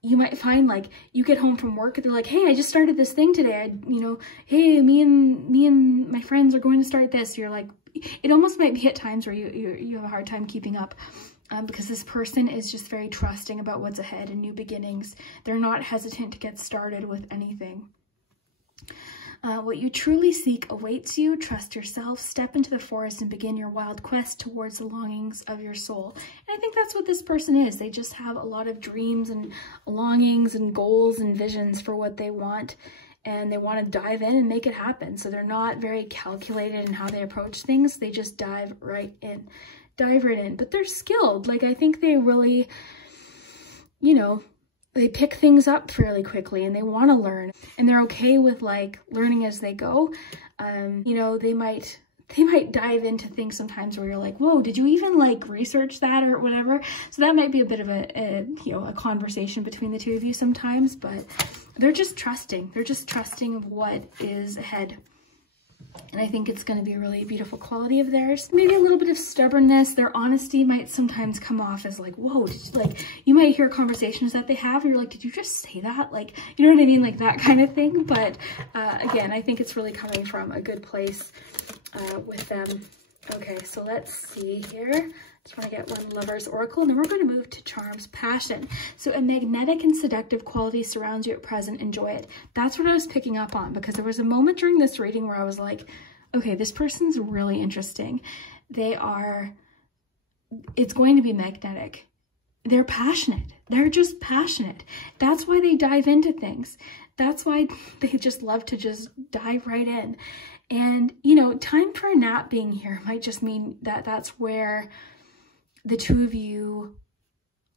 You might find like you get home from work and they're like, hey, I just started this thing today. Hey, me and my friends are going to start this. You're like, it almost might be at times where you have a hard time keeping up, because this person is just very trusting about what's ahead and new beginnings. They're not hesitant to get started with anything. What you truly seek awaits you. Trust yourself. Step into the forest and begin your wild quest towards the longings of your soul. And I think that's what this person is. They just have a lot of dreams and longings and goals and visions for what they want. And they want to dive in and make it happen. So they're not very calculated in how they approach things. They just dive right in. But they're skilled. Like, I think they really, they pick things up fairly quickly and they want to learn, and they're okay with like learning as they go. They might dive into things sometimes where you're like, whoa, did you even like research that or whatever? So that might be a bit of a conversation between the two of you sometimes, but they're just trusting. They're just trusting of what is ahead. And I think it's going to be a really beautiful quality of theirs. Maybe a little bit of stubbornness. Their honesty might sometimes come off as like, whoa, you might hear conversations that they have. And you're like, did you just say that? Like, you know what I mean? Like that kind of thing. But again, I think it's really coming from a good place with them. Okay, so let's see here. Just want to get one Lover's Oracle, and then we're going to move to Charms. Passion. So a magnetic and seductive quality surrounds you at present. Enjoy it. That's what I was picking up on, because there was a moment during this reading where I was like, okay, this person's really interesting. It's going to be magnetic. They're passionate. They're just passionate. That's why they dive into things. That's why they just love to just dive right in. And, time for a nap being here might just mean that that's where the two of you,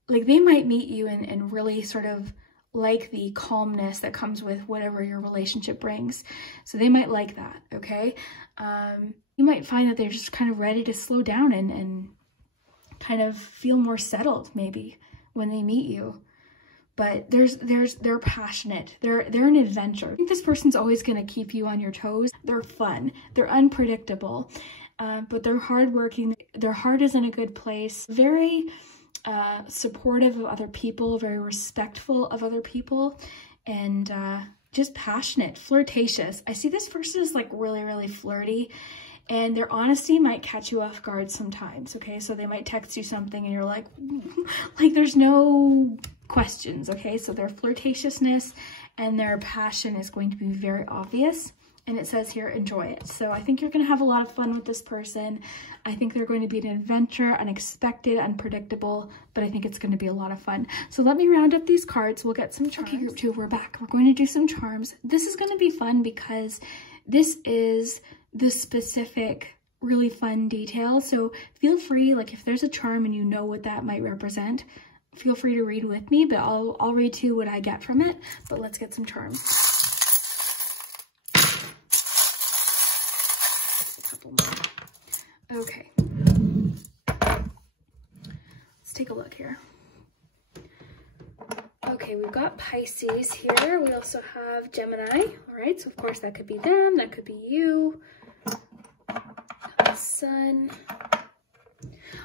like, they might meet you and really sort of like the calmness that comes with whatever your relationship brings. So they might like that, okay? You might find that they're just kind of ready to slow down and kind of feel more settled maybe when they meet you. but they're passionate. They're an adventure. I think this person's always going to keep you on your toes. They're fun. They're unpredictable, but they're hardworking. Their heart is in a good place. Very supportive of other people, very respectful of other people, and just passionate, flirtatious. I see this person is like really, really flirty, and their honesty might catch you off guard sometimes, okay? So they might text you something and you're like there's no questions, okay? So their flirtatiousness and their passion is going to be very obvious. And it says here, enjoy it. So I think you're going to have a lot of fun with this person. I think they're going to be an adventure, unexpected, unpredictable, but I think it's going to be a lot of fun. So let me round up these cards. We'll get some charms. Okay, group 2, we're back. We're going to do some charms. This is going to be fun because this is the specific, really fun detail. So feel free, like if there's a charm and you know what that might represent, feel free to read with me, but I'll read to what I get from it. But let's get some charms. Okay, let's take a look here. Okay, we've got Pisces here. We also have Gemini. All right, so of course that could be them, that could be you, the Sun.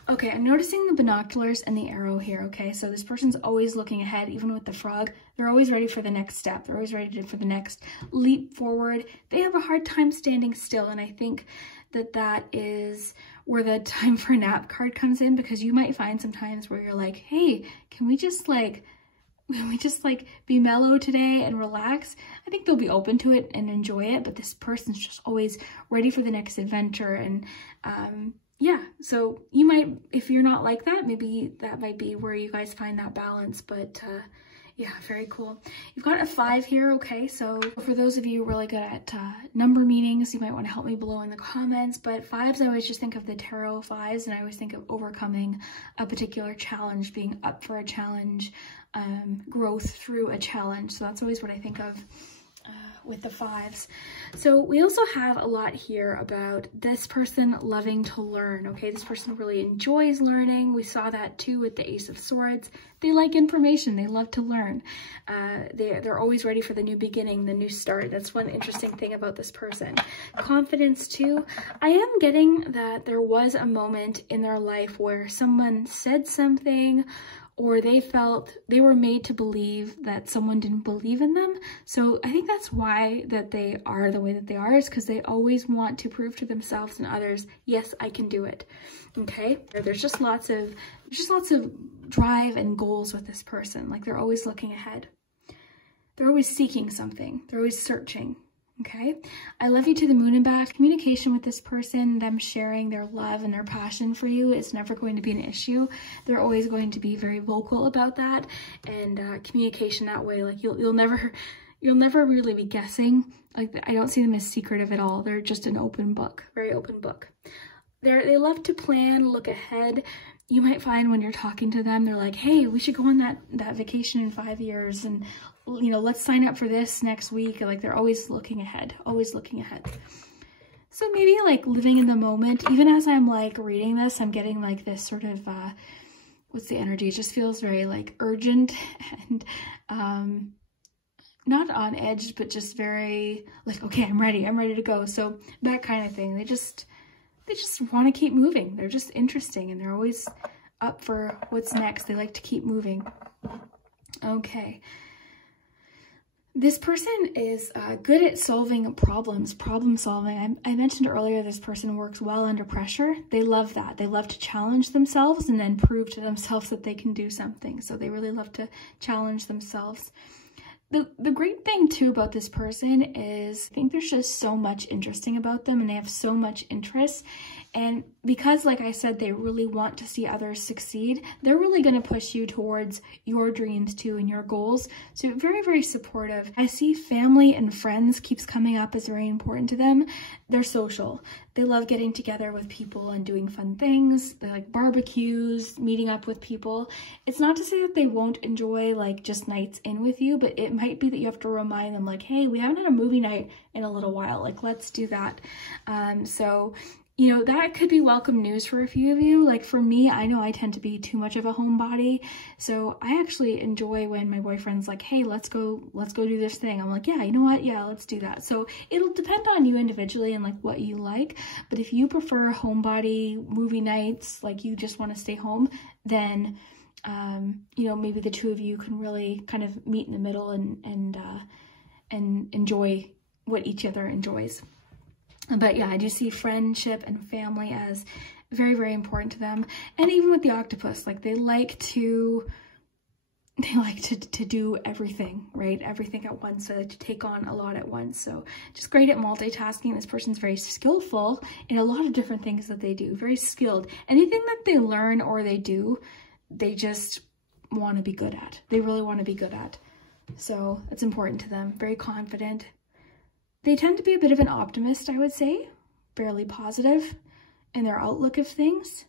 Okay, I'm noticing the binoculars and the arrow here, okay? So this person's always looking ahead, even with the frog. They're always ready for the next step. They're always ready for the next leap forward. They have a hard time standing still, and I think that is where the time for a nap card comes in, because you might find sometimes where you're like, hey, can we just be mellow today and relax? I think they'll be open to it and enjoy it, but this person's just always ready for the next adventure. And yeah, so you might, if you're not like that, maybe that might be where you guys find that balance. But yeah, very cool. You've got a 5 here, okay? So for those of you really good at number meanings, you might want to help me below in the comments. But 5s, I always just think of the tarot 5s, and I always think of overcoming a particular challenge, being up for a challenge, growth through a challenge. So that's always what I think of with the 5s. So we also have a lot here about this person loving to learn, okay? This person really enjoys learning. We saw that too with the Ace of Swords. They like information. They love to learn. They're always ready for the new beginning, the new start. That's one interesting thing about this person. Confidence too. I am getting that there was a moment in their life where someone said something, or they felt they were made to believe that someone didn't believe in them. So I think that's why that they are the way that they are, is because they always want to prove to themselves and others, yes, I can do it. Okay, there's just lots of drive and goals with this person. Like they're always looking ahead. They're always seeking something. They're always searching. Okay, I love you to the moon and back. Communication with this person, them sharing their love and their passion for you is never going to be an issue. They're always going to be very vocal about that, and communication that way, like you'll never really be guessing. Like I don't see them as secretive at all. They're just an open book, very open book. They love to plan, look ahead. You might find when you're talking to them, they're like, hey, we should go on that vacation in 5 years, and you know, let's sign up for this next week. Like they're always looking ahead, always looking ahead. So maybe like living in the moment. Even as I'm like reading this, I'm getting like this sort of, what's the energy? It just feels very like urgent and not on edge, but just very like, okay, I'm ready to go. So that kind of thing. They just want to keep moving. They're just interesting, and they're always up for what's next. They like to keep moving. Okay. This person is good at solving problems, problem solving. I mentioned earlier this person works well under pressure. They love that. They love to challenge themselves and then prove to themselves that they can do something. So they really love to challenge themselves. The great thing too about this person is I think there's just so much interesting about them, and they have so much interest. And because, like I said, they really want to see others succeed, they're really going to push you towards your dreams too and your goals. So very, very supportive. I see family and friends keeps coming up as very important to them. They're social. They love getting together with people and doing fun things. They like barbecues, meeting up with people. It's not to say that they won't enjoy like just nights in with you, but it might be that you have to remind them like, hey, we haven't had a movie night in a little while. Like, let's do that. So you know, that could be welcome news for a few of you. Like for me, I know I tend to be too much of a homebody. So I actually enjoy when my boyfriend's like, hey, let's go do this thing. I'm like, yeah, you know what? Yeah, let's do that. So it'll depend on you individually and like what you like. But if you prefer homebody movie nights, like you just want to stay home, then, you know, maybe the two of you can really kind of meet in the middle and enjoy what each other enjoys. But yeah, I do see friendship and family as very, very important to them. And even with the octopus, like they like to do everything, right? Everything at once, so to take on a lot at once. So just great at multitasking. This person's very skillful in a lot of different things that they do, very skilled. Anything that they learn or they do, they just want to be good at. They really want to be good at. So it's important to them, very confident. They tend to be a bit of an optimist, I would say, fairly positive in their outlook of things.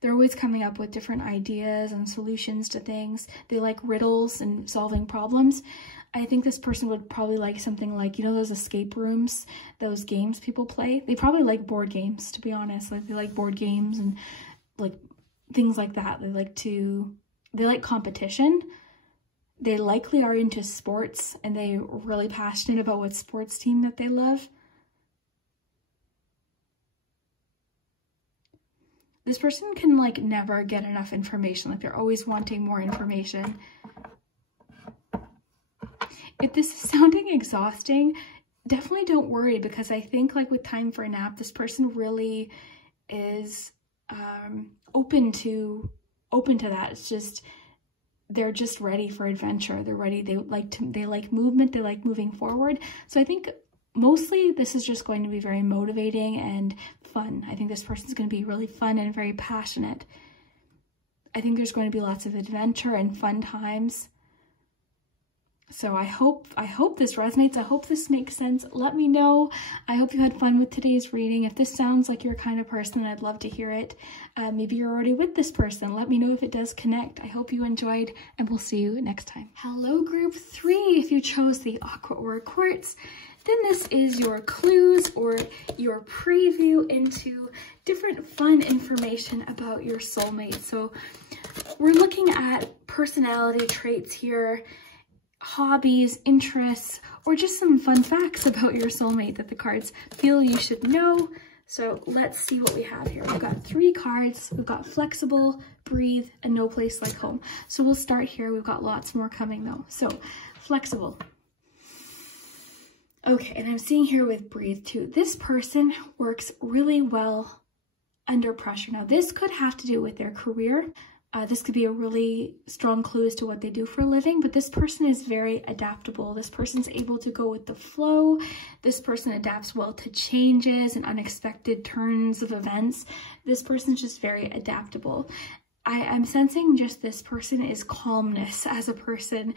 They're always coming up with different ideas and solutions to things. They like riddles and solving problems. I think this person would probably like something like, you know, those escape rooms, those games people play. They probably like board games, to be honest. Like they like board games and like things like that. They like competition. They likely are into sports and they're really passionate about what sports team that they love. This person can like never get enough information. Like they're always wanting more information. If this is sounding exhausting, definitely don't worry, because I think like with time for a nap, this person really is open to that. It's just, they're just ready for adventure. They're ready. They like movement. They like moving forward. So I think mostly this is just going to be very motivating and fun. I think this person's going to be really fun and very passionate. I think there's going to be lots of adventure and fun times. So I hope this resonates. I hope this makes sense. Let me know. I hope you had fun with today's reading. If this sounds like your kind of person, I'd love to hear it. Maybe you're already with this person. Let me know if it does connect. I hope you enjoyed, and we'll see you next time. Hello, group 3. If you chose the Aqua or Quartz, then this is your clues or your preview into different fun information about your soulmate. So we're looking at personality traits here, hobbies, interests, or just some fun facts about your soulmate that the cards feel you should know. So let's see what we have here. We've got 3 cards. We've got flexible, breathe, and no place like home. So we'll start here. We've got lots more coming though. So flexible. Okay, and I'm seeing here with breathe too. This person works really well under pressure. Now this could have to do with their career. This could be a really strong clue as to what they do for a living, but this person is very adaptable. This person's able to go with the flow. This person adapts well to changes and unexpected turns of events. This person's just very adaptable. I'm sensing just this person is calmness as a person.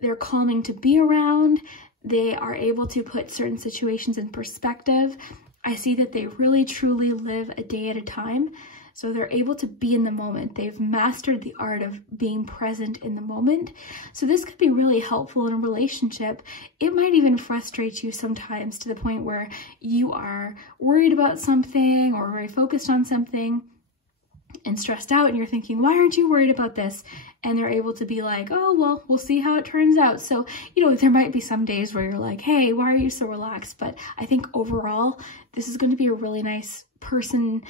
They're calming to be around. They are able to put certain situations in perspective. I see that they really truly live a day at a time. So they're able to be in the moment. They've mastered the art of being present in the moment. So this could be really helpful in a relationship. It might even frustrate you sometimes to the point where you are worried about something or very focused on something and stressed out, and you're thinking, why aren't you worried about this? And they're able to be like, oh, well, we'll see how it turns out. So, you know, there might be some days where you're like, hey, why are you so relaxed? But I think overall, this is going to be a really nice person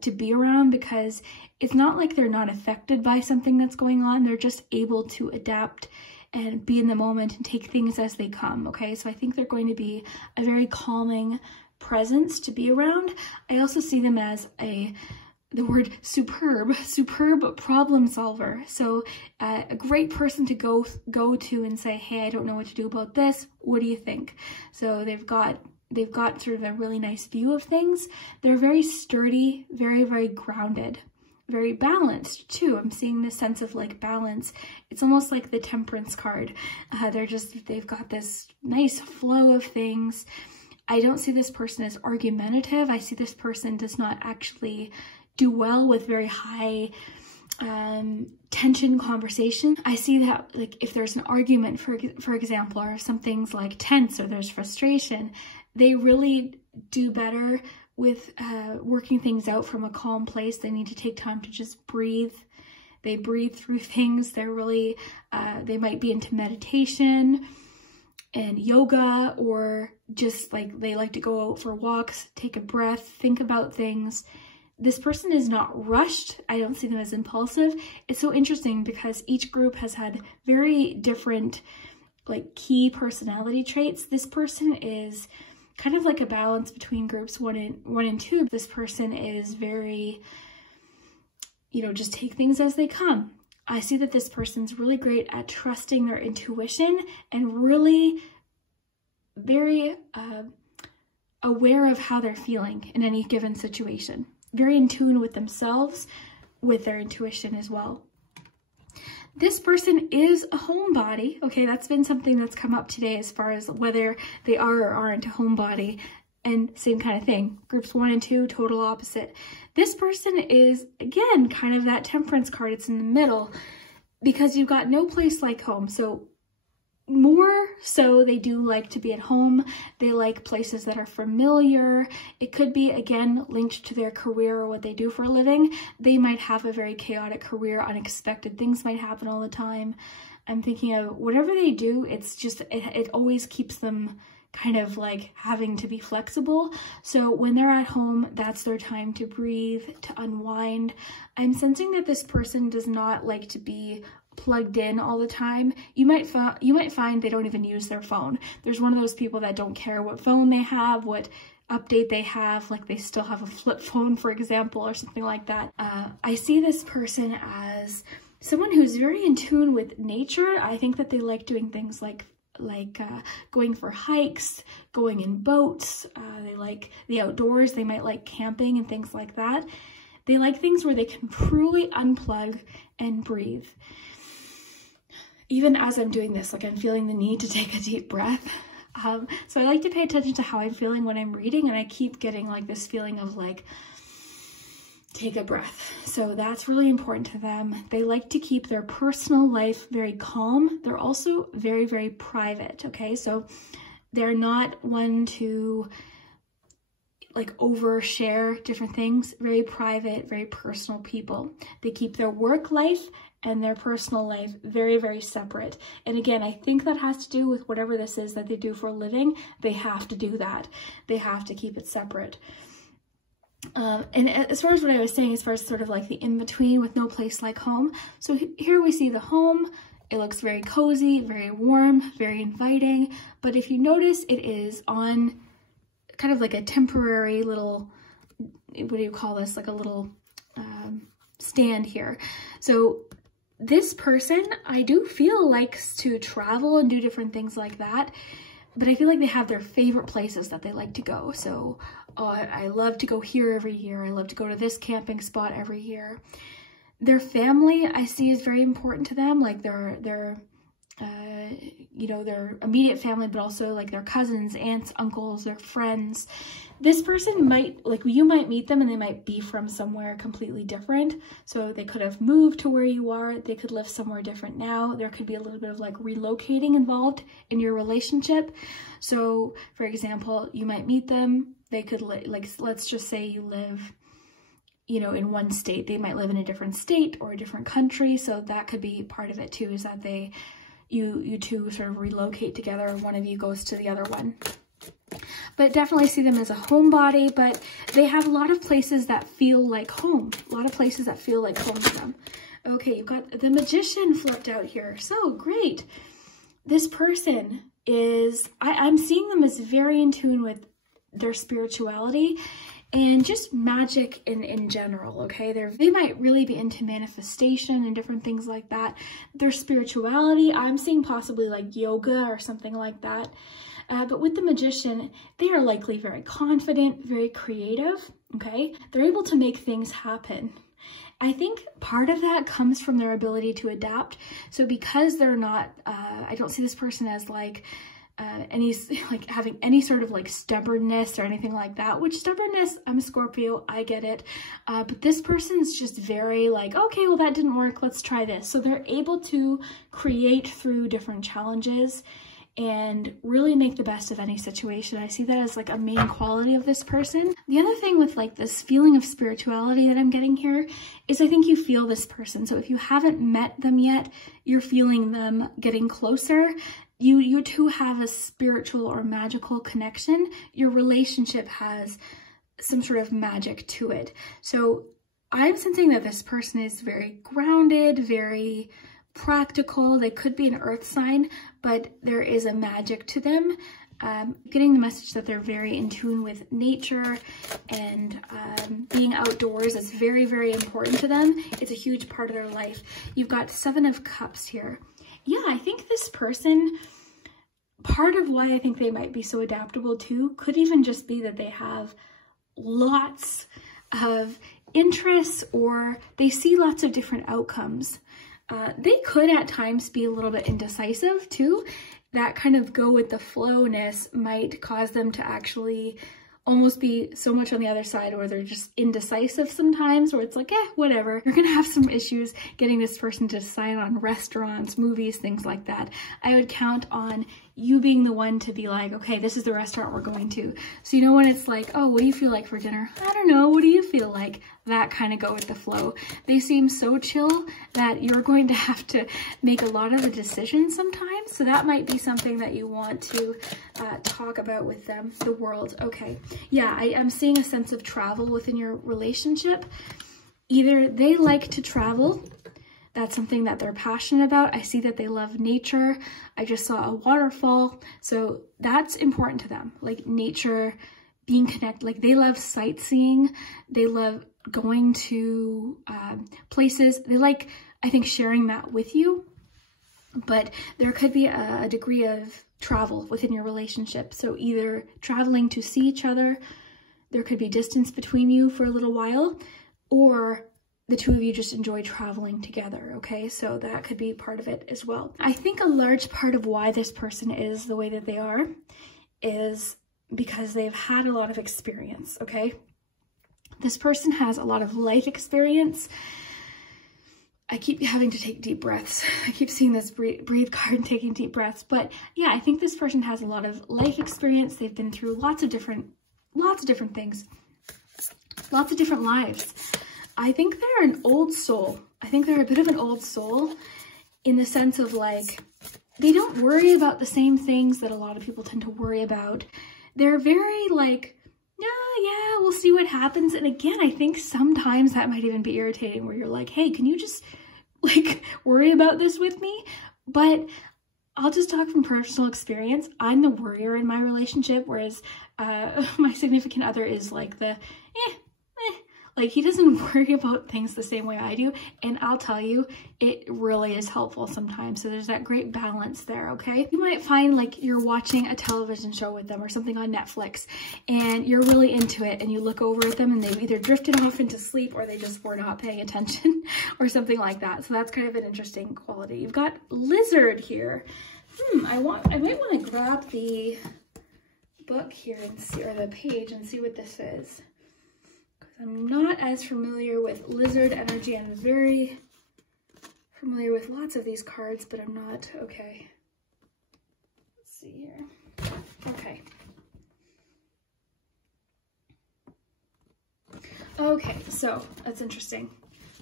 to be around, because it's not like they're not affected by something that's going on. They're just able to adapt and be in the moment and take things as they come. Okay, so I think they're going to be a very calming presence to be around. I also see them as the word superb problem solver. So a great person to go to and say, hey, I don't know what to do about this. What do you think? So they've got sort of a really nice view of things. They're very sturdy, very, very grounded, very balanced too. I'm seeing this sense of like balance. It's almost like the Temperance card. They've got this nice flow of things. I don't see this person as argumentative. I see this person does not actually do well with very high tension conversation. I see that like if there's an argument, for example, or something's like tense or there's frustration, they really do better with working things out from a calm place. They need to take time to just breathe. They breathe through things. They're really, they might be into meditation and yoga, or just like they like to go out for walks, take a breath, think about things. This person is not rushed. I don't see them as impulsive. It's so interesting because each group has had very different like key personality traits. This person is kind of like a balance between groups one and two. This person is very, you know, just take things as they come. I see that this person's really great at trusting their intuition and really very aware of how they're feeling in any given situation. Very in tune with themselves, with their intuition as well. This person is a homebody. Okay, that's been something that's come up today as far as whether they are or aren't a homebody. And same kind of thing. Groups 1 and 2, total opposite. This person is, again, kind of that temperance card. It's in the middle because you've got no place like home. So more so they do like to be at home. They like places that are familiar. It could be, again, linked to their career or what they do for a living. They might have a very chaotic career. Unexpected things might happen all the time. I'm thinking of whatever they do, it's just, it always keeps them kind of like having to be flexible. So when they're at home, that's their time to breathe, to unwind. I'm sensing that this person does not like to be plugged in all the time. You might find they don't even use their phone. There's one of those people that don't care what phone they have, what update they have, like they still have a flip phone, for example, or something like that. I see this person as someone who's very in tune with nature. I think that they like doing things like going for hikes, going in boats. They like the outdoors. They might like camping and things like that. They like things where they can truly unplug and breathe. Even as I'm doing this, like I'm feeling the need to take a deep breath. So I like to pay attention to how I'm feeling when I'm reading, and I keep getting like this feeling of like, take a breath. So that's really important to them. They like to keep their personal life very calm. They're also very, very private, okay? So they're not one to like overshare different things. Very private, very personal people. They keep their work life and their personal life very, very separate. And again, I think that has to do with whatever this is that they do for a living. They have to do that. They have to keep it separate. And as far as what I was saying, as far as sort of like the in-between with no place like home. So here we see the home. It looks very cozy, very warm, very inviting. But if you notice, it is on kind of like a temporary little, what do you call this? Like a little stand here. So this person, I do feel likes to travel and do different things like that. But I feel like they have their favorite places that they like to go. So I love to go here every year. I love to go to this camping spot every year. Their family, I see, is very important to them. Like their you know, their immediate family, but also like their cousins, aunts, uncles, their friends. This person might, like, you might meet them and they might be from somewhere completely different. So they could have moved to where you are. They could live somewhere different now. There could be a little bit of like relocating involved in your relationship. So for example, you might meet them. They could like, let's just say you live, you know, in one state. They might live in a different state or a different country. So that could be part of it too, is that you two sort of relocate together, and one of you goes to the other one. But definitely see them as a homebody, but they have a lot of places that feel like home. A lot of places that feel like home to them. Okay, you've got the Magician flipped out here. So great. This person is, I'm seeing them as very in tune with their spirituality and just magic in general, okay? They might really be into manifestation and different things like that. Their spirituality, I'm seeing possibly like yoga or something like that. But with the Magician, they are likely very confident, very creative, okay? They're able to make things happen. I think part of that comes from their ability to adapt. So because they're not, I don't see this person as like any like having any sort of like stubbornness or anything like that, which stubbornness, I'm a Scorpio, I get it. But this person's just very like, okay, well that didn't work, let's try this. So they're able to create through different challenges and really make the best of any situation. I see that as like a main quality of this person. The other thing with like this feeling of spirituality that I'm getting here is I think you feel this person. So if you haven't met them yet, you're feeling them getting closer. You two have a spiritual or magical connection. Your relationship has some sort of magic to it. So I'm sensing that this person is very grounded, very practical. They could be an earth sign, but there is a magic to them. Getting the message that they're very in tune with nature and being outdoors is very, very important to them. It's a huge part of their life. You've got 7 of Cups here. Yeah, I think this person, part of why I think they might be so adaptable too, could even just be that they have lots of interests or they see lots of different outcomes. They could at times be a little bit indecisive too. That kind of go with the flowness might cause them to actually almost be so much on the other side where they're just indecisive sometimes, where it's like, whatever. You're gonna have some issues getting this person to decide on restaurants, movies, things like that. I would count on you being the one to be like, okay, this is the restaurant we're going to. So you know when it's like, oh, what do you feel like for dinner? I don't know, what do you feel like? That kind of go with the flow. They seem so chill that you're going to have to make a lot of the decisions sometimes. So that might be something that you want to talk about with them. The world, okay. Yeah, I'm seeing a sense of travel within your relationship. Either they like to travel, that's something that they're passionate about. I see that they love nature. I just saw a waterfall. So that's important to them. Like nature, being connected, like they love sightseeing. They love going to places. They like, I think, sharing that with you. But there could be a degree of travel within your relationship. So either traveling to see each other, there could be distance between you for a little while, or the two of you just enjoy traveling together, okay? So that could be part of it as well. I think a large part of why this person is the way that they are is because they've had a lot of experience, okay? This person has a lot of life experience. I keep having to take deep breaths. I keep seeing this breathe card and taking deep breaths. But yeah, I think this person has a lot of life experience. They've been through lots of different things, lots of different lives. I think they're an old soul. I think they're a bit of an old soul in the sense of like, they don't worry about the same things that a lot of people tend to worry about. They're very like, yeah, we'll see what happens. And again, I think sometimes that might even be irritating where you're like, hey, can you just like worry about this with me? But I'll just talk from personal experience. I'm the worrier in my relationship, whereas my significant other is like the like he doesn't worry about things the same way I do. And I'll tell you, it really is helpful sometimes. So there's that great balance there, okay? You might find like you're watching a television show with them or something on Netflix and you're really into it and you look over at them and they've either drifted off into sleep or they just were not paying attention or something like that. So that's kind of an interesting quality. You've got Lizard here. I might want to grab the book here and see, or the page, and see what this is. I'm not as familiar with lizard energy. I'm very familiar with lots of these cards, but I'm not. Okay. Let's see here. Okay. Okay, so that's interesting.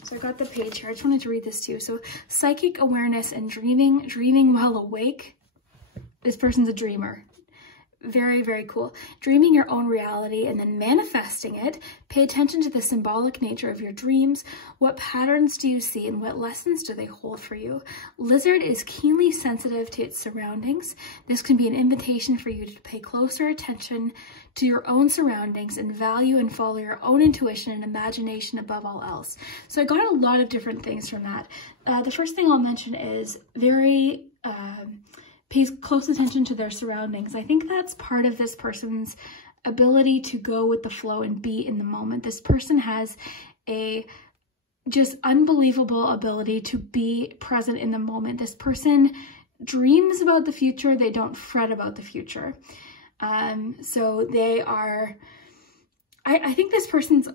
So I got the page here. I just wanted to read this too. So psychic awareness and dreaming while awake. This person's a dreamer. Very, very cool. Dreaming your own reality and then manifesting it. Pay attention to the symbolic nature of your dreams. What patterns do you see and what lessons do they hold for you? Lizard is keenly sensitive to its surroundings. This can be an invitation for you to pay closer attention to your own surroundings and value and follow your own intuition and imagination above all else. So I got a lot of different things from that. The first thing I'll mention is very pays close attention to their surroundings. I think that's part of this person's ability to go with the flow and be in the moment. This person has a just unbelievable ability to be present in the moment. This person dreams about the future. They don't fret about the future. So they are, I think this person's,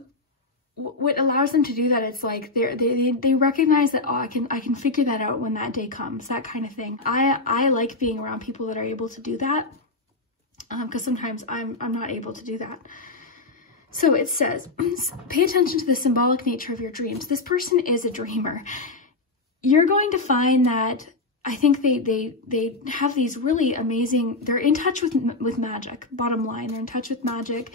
what allows them to do that, it's like they recognize that, oh, I can figure that out when that day comes, that kind of thing. I like being around people that are able to do that, because sometimes I'm not able to do that. So it says, pay attention to the symbolic nature of your dreams. This person is a dreamer. You're going to find that, I think they have these really amazing, they're in touch with magic, bottom line, they're in touch with magic.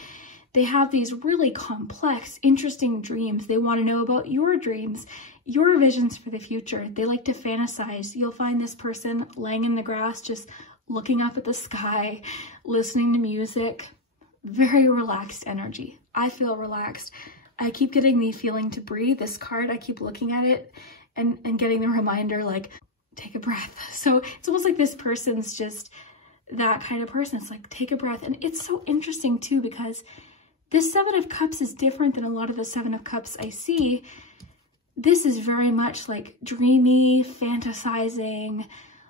They have these really complex, interesting dreams. They want to know about your dreams, your visions for the future. They like to fantasize. You'll find this person laying in the grass, just looking up at the sky, listening to music. Very relaxed energy. I feel relaxed. I keep getting the feeling to breathe. This card, I keep looking at it and getting the reminder, like, take a breath. So it's almost like this person's just that kind of person. It's like, take a breath. And it's so interesting too, because this Seven of Cups is different than a lot of the Seven of Cups I see. This is very much like dreamy, fantasizing,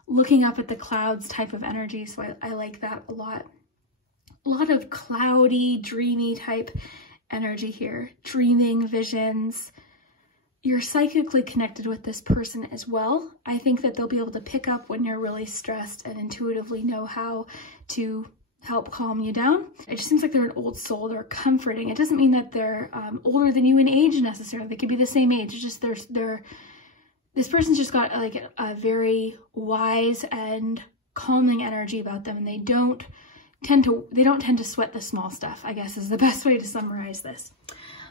looking up at the clouds type of energy. So I like that a lot. A lot of cloudy, dreamy type energy here. Dreaming, visions. You're psychically connected with this person as well. I think that they'll be able to pick up when you're really stressed and intuitively know how to help calm you down. It just seems like they're an old soul. They're comforting. It doesn't mean that they're older than you in age necessarily. They could be the same age. It's just this person's just got like a very wise and calming energy about them, and they don't tend to sweat the small stuff, I guess is the best way to summarize this.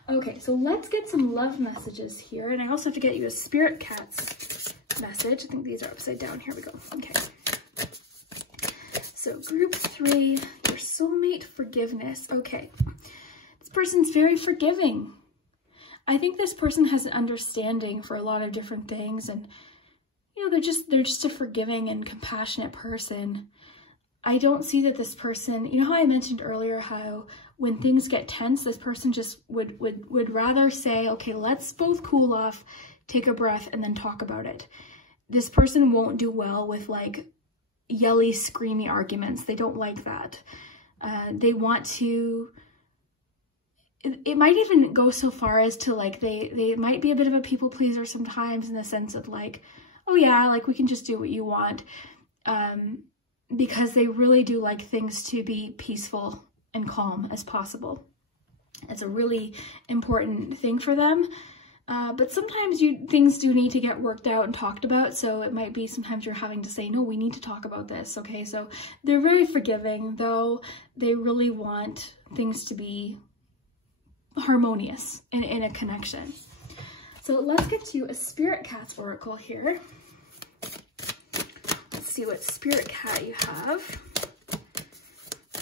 Okay, so let's get some love messages here. And I also have to get you a Spirit Cat's message. I think these are upside down. Here we go. Okay. So group 3, your soulmate forgiveness. Okay. This person's very forgiving. I think this person has an understanding for a lot of different things. And, you know, they're just a forgiving and compassionate person. I don't see that this person, you know how I mentioned earlier how when things get tense, this person just would rather say, okay, let's both cool off, take a breath, and then talk about it. This person won't do well with like yelly, screamy arguments. They don't like that. They want to, it might even go so far as to like, they might be a bit of a people pleaser sometimes, in the sense of like, oh yeah, like we can just do what you want. Because they really do like things to be peaceful and calm as possible. It's a really important thing for them. But sometimes things do need to get worked out and talked about. So it might be sometimes you're having to say, no, we need to talk about this. Okay, so they're very forgiving, though they really want things to be harmonious in a connection. So let's get to a Spirit Cat's oracle here. See what Spirit Cat you have.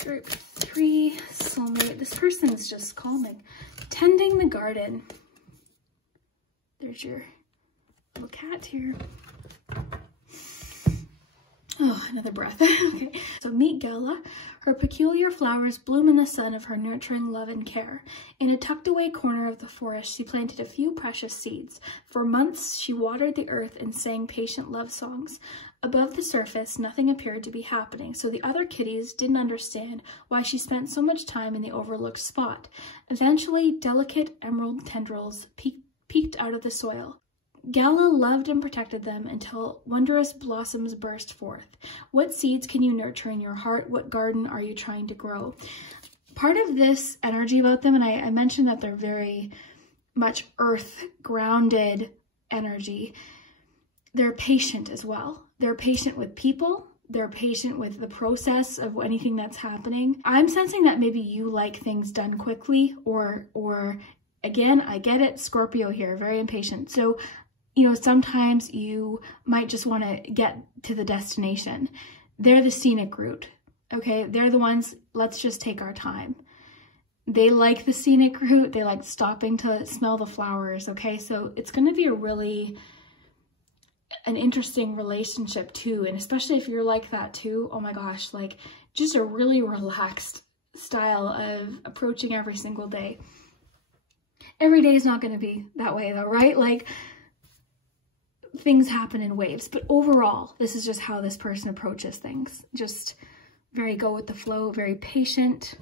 Group 3, soulmate. This person is just calming. Tending the garden. There's your little cat here. Oh, another breath. Okay. So meet Gala. Her peculiar flowers bloom in the sun of her nurturing love and care. In a tucked away corner of the forest, she planted a few precious seeds. For months, she watered the earth and sang patient love songs. Above the surface, nothing appeared to be happening, so the other kitties didn't understand why she spent so much time in the overlooked spot. Eventually, delicate emerald tendrils peeked out of the soil. Gala loved and protected them until wondrous blossoms burst forth. What seeds can you nurture in your heart? What garden are you trying to grow? Part of this energy about them, and I mentioned that they're very much earth-grounded energy, they're patient as well. They're patient with people. They're patient with the process of anything that's happening. I'm sensing that maybe you like things done quickly, or again, I get it, Scorpio here, very impatient. So, you know, sometimes you might just want to get to the destination. They're the scenic route, okay? They're the ones, let's just take our time. They like the scenic route. They like stopping to smell the flowers, okay? So it's going to be an interesting relationship too. And especially if you're like that too, oh my gosh, like just a really relaxed style of approaching every single day. Every day is not going to be that way though, right? Like things happen in waves, but overall, this is just how this person approaches things. Just very go with the flow, very patient.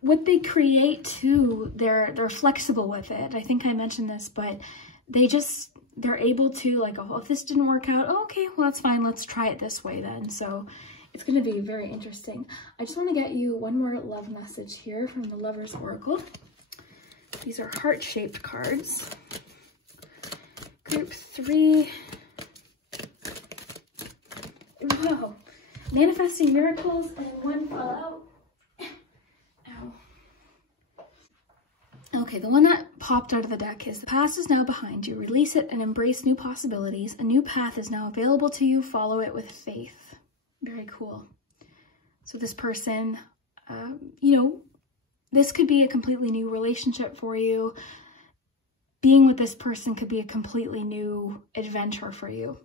What they create too, they're flexible with it. I think I mentioned this, but they're able to, like, oh, if this didn't work out, oh, okay, well, that's fine. Let's try it this way then. So it's going to be very interesting. I just want to get you one more love message here from the Lover's Oracle. These are heart-shaped cards. Group 3. Wow. Manifesting miracles and one fell out. Okay, the one that popped out of the deck is the past is now behind you. Release it and embrace new possibilities. A new path is now available to you. Follow it with faith. Very cool. So this person, you know, this could be a completely new relationship for you. Being with this person could be a completely new adventure for you.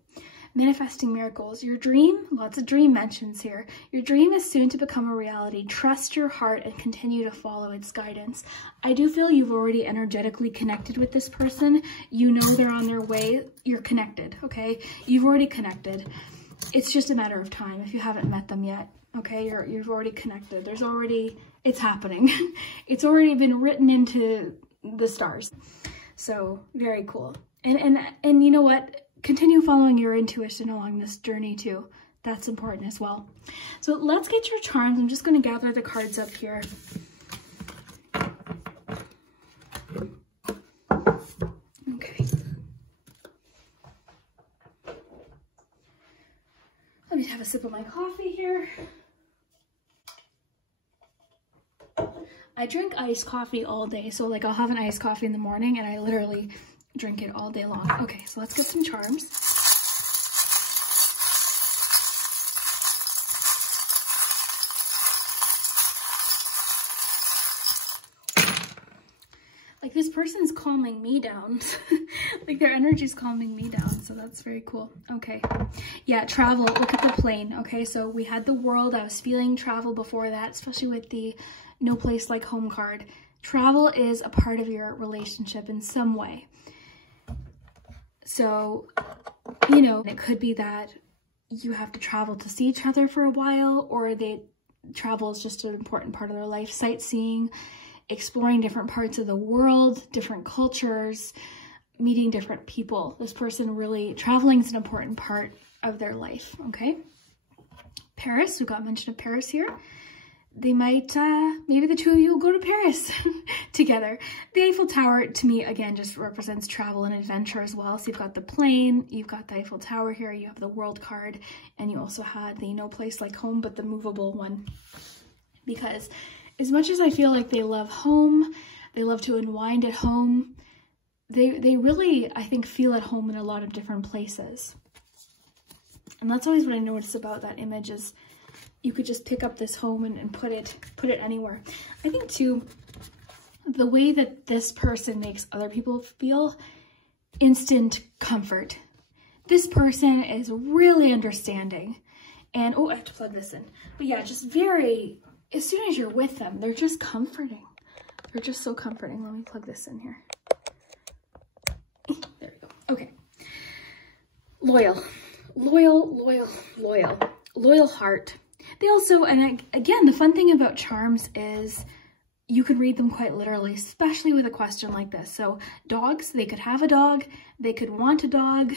Manifesting miracles. Your dream, lots of dream mentions here. Your dream is soon to become a reality. Trust your heart and continue to follow its guidance. I do feel you've already energetically connected with this person. You know they're on their way. You're connected, okay? You've already connected. It's just a matter of time if you haven't met them yet, okay? You've already connected. It's happening. It's already been written into the stars. So very cool. And you know what? Continue following your intuition along this journey too. That's important as well. So let's get your charms. I'm just going to gather the cards up here. Okay. Let me have a sip of my coffee here. I drink iced coffee all day. So like I'll have an iced coffee in the morning and I literally drink it all day long. Okay, so let's get some charms. Like this person's calming me down. Like their energy's calming me down, so that's very cool. Okay, yeah, travel, look at the plane. Okay, so we had the world. I was feeling travel before that, especially with the no place like home card. Travel is a part of your relationship in some way. So, you know, it could be that you have to travel to see each other for a while, or travel is just an important part of their life. Sightseeing, exploring different parts of the world, different cultures, meeting different people. This person really, traveling is an important part of their life, okay? Paris, we got mention of Paris here. They might, maybe the two of you will go to Paris together. The Eiffel Tower, to me, again, just represents travel and adventure as well. So you've got the plane, you've got the Eiffel Tower here, you have the world card, and you also had the no place like home, but the movable one. Because as much as I feel like they love home, they love to unwind at home, they really, I think, feel at home in a lot of different places. And that's always what I notice about that image is you could just pick up this home and put it anywhere. I think too, the way that this person makes other people feel, instant comfort. This person is really understanding. And, oh, I have to plug this in. But yeah, just very, as soon as you're with them, they're just comforting. They're just so comforting. Let me plug this in here. There we go. Okay. Loyal. Loyal, loyal, loyal. Loyal heart. They also, and again, the fun thing about charms is you can read them quite literally, especially with a question like this. So dogs, they could have a dog, they could want a dog,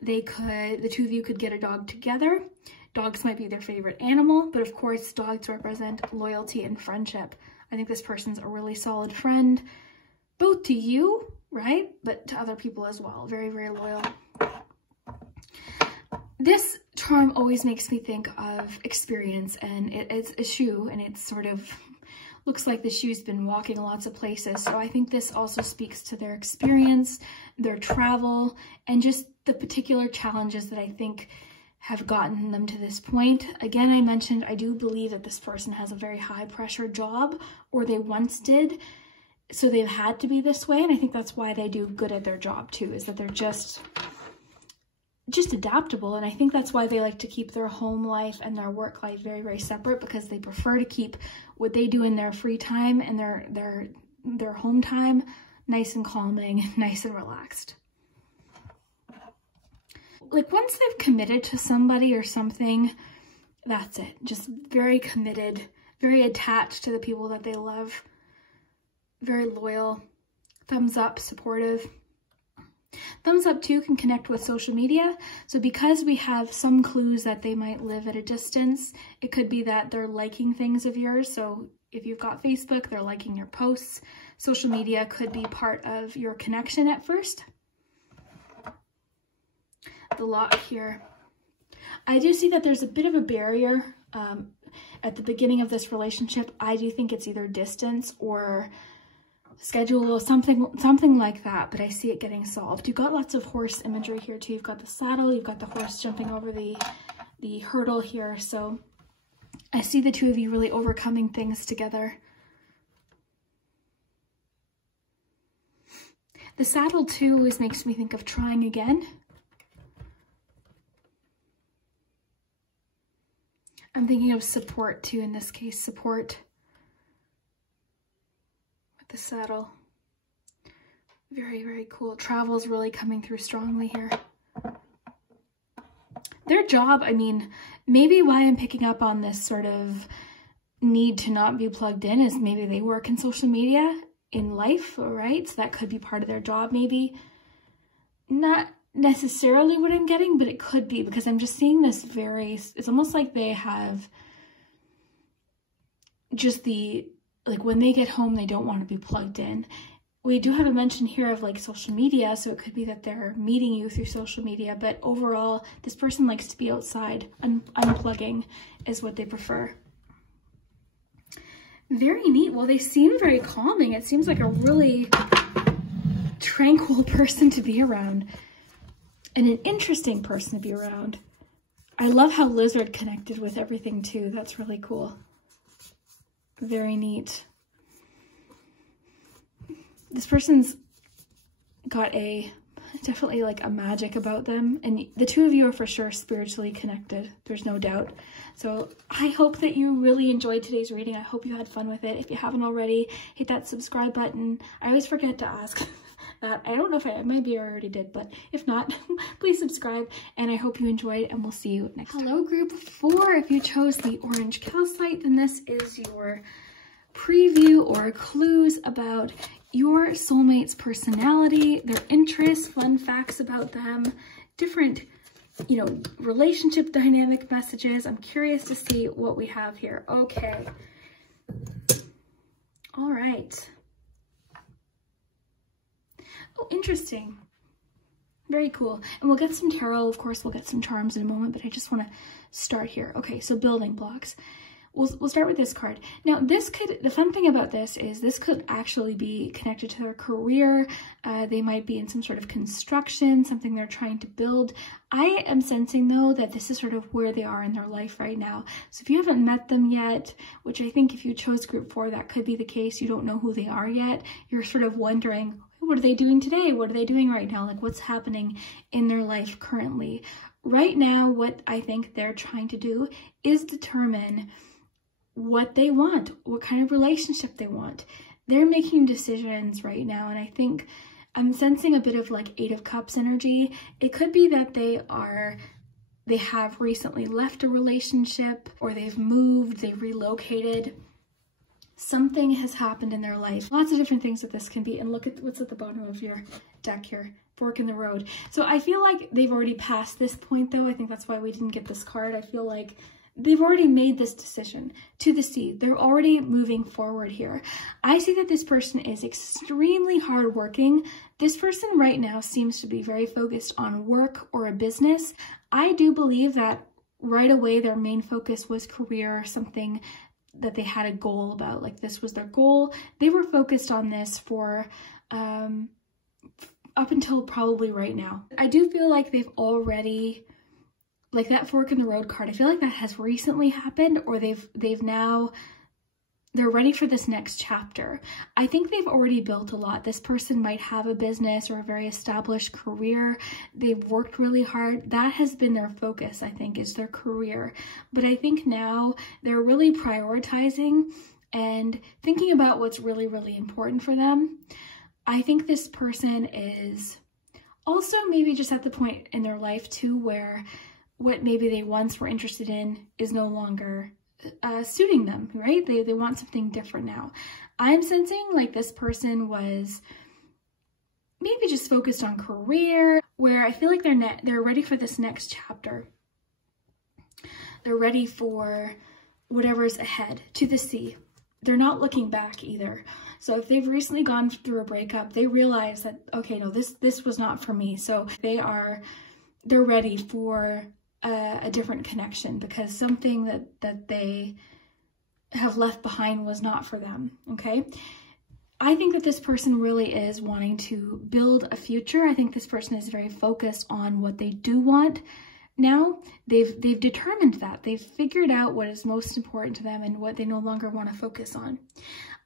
the two of you could get a dog together. Dogs might be their favorite animal, but of course dogs represent loyalty and friendship. I think this person's a really solid friend, both to you, right? But to other people as well. Very, very loyal. This charm always makes me think of experience, and it's a shoe, and it sort of looks like the shoe's been walking lots of places. So I think this also speaks to their experience, their travel, and just the particular challenges that I think have gotten them to this point. Again, I mentioned I do believe that this person has a very high pressure job, or they once did, so they've had to be this way, and I think that's why they do good at their job too, is that they're just adaptable. And I think that's why they like to keep their home life and their work life very, very separate, because they prefer to keep what they do in their free time and their home time nice and calming, nice and relaxed. like once they've committed to somebody or something, that's it. Just very committed, very attached to the people that they love, very loyal, thumbs up, supportive. Thumbs up too can connect with social media. So because we have some clues that they might live at a distance, it could be that they're liking things of yours. So if you've got Facebook, they're liking your posts. Social media could be part of your connection at first. The lot here. I do see that there's a bit of a barrier at the beginning of this relationship. I do think it's either distance or schedule or something like that, but I see it getting solved. You've got lots of horse imagery here too. You've got the saddle, you've got the horse jumping over the hurdle here. So I see the two of you really overcoming things together. The saddle too always makes me think of trying again. I'm thinking of support too, in this case, support with the saddle. Very, very cool. Travel's really coming through strongly here. Their job, I mean, maybe why I'm picking up on this sort of need to not be plugged in is maybe they work in social media in life, right? So that could be part of their job, maybe. Not necessarily what I'm getting, but it could be, because I'm just seeing this it's almost like they have just like when they get home, they don't want to be plugged in. We do have a mention here of like social media, so it could be that they're meeting you through social media, but overall, this person likes to be outside. Unplugging is what they prefer. Very neat. Well, they seem very calming. It seems like a really tranquil person to be around. And an interesting person to be around. I love how lizard connected with everything too. That's really cool. Very neat. This person's got definitely like a magic about them. And the two of you are for sure spiritually connected. There's no doubt. So I hope that you really enjoyed today's reading. I hope you had fun with it. If you haven't already, hit that subscribe button. I always forget to ask that. I don't know if maybe I already did, but if not, please subscribe, and I hope you enjoyed, and we'll see you next time. Hello, group 4. If you chose the orange calcite, then this is your preview or clues about your soulmate's personality, their interests, fun facts about them, different, relationship dynamic messages. I'm curious to see what we have here. Okay. All right. Oh, interesting. Very cool. And we'll get some tarot, of course, we'll get some charms in a moment, but I just want to start here. Okay, so building blocks. We'll start with this card. Now, the fun thing about this is this could actually be connected to their career. They might be in some sort of construction, something they're trying to build. I am sensing, though, that this is sort of where they are in their life right now. So if you haven't met them yet, which I think if you chose group 4, that could be the case, you don't know who they are yet, you're sort of wondering, what are they doing today? What are they doing right now? Like, what's happening in their life currently? Right now, what I think they're trying to do is determine what they want, what kind of relationship they want. They're making decisions right now, and I think I'm sensing a bit of like 8 of Cups energy. It could be that they have recently left a relationship, or they've moved, they've relocated. Something has happened in their life. Lots of different things that this can be. And look at what's at the bottom of your deck here. Fork in the road. So I feel like they've already passed this point, though. I think that's why we didn't get this card. I feel like they've already made this decision to the sea. They're already moving forward here. I see that this person is extremely hardworking. This person right now seems to be very focused on work or a business. I do believe that right away their main focus was career, something that they had a goal about. Like, this was their goal. They were focused on this for up until probably right now. I do feel like they've already, like that fork in the road card, I feel like that has recently happened, or they're ready for this next chapter. I think they've already built a lot. This person might have a business or a very established career. They've worked really hard. That has been their focus, I think, is their career. But I think now they're really prioritizing and thinking about what's really, really important for them. I think this person is Also, maybe just at the point in their life too where what maybe they once were interested in is no longer suiting them, right? They want something different now. I'm sensing like this person was maybe just focused on career, where I feel like they're ready for this next chapter. They're ready for whatever's ahead, to the sea. They're not looking back either. So if they've recently gone through a breakup, they realize that, okay, no, this was not for me. So they're ready for a different connection, because something that they have left behind was not for them, okay? I think that this person really is wanting to build a future. I think this person is very focused on what they do want. Now, they've determined that. They've figured out what is most important to them and what they no longer want to focus on.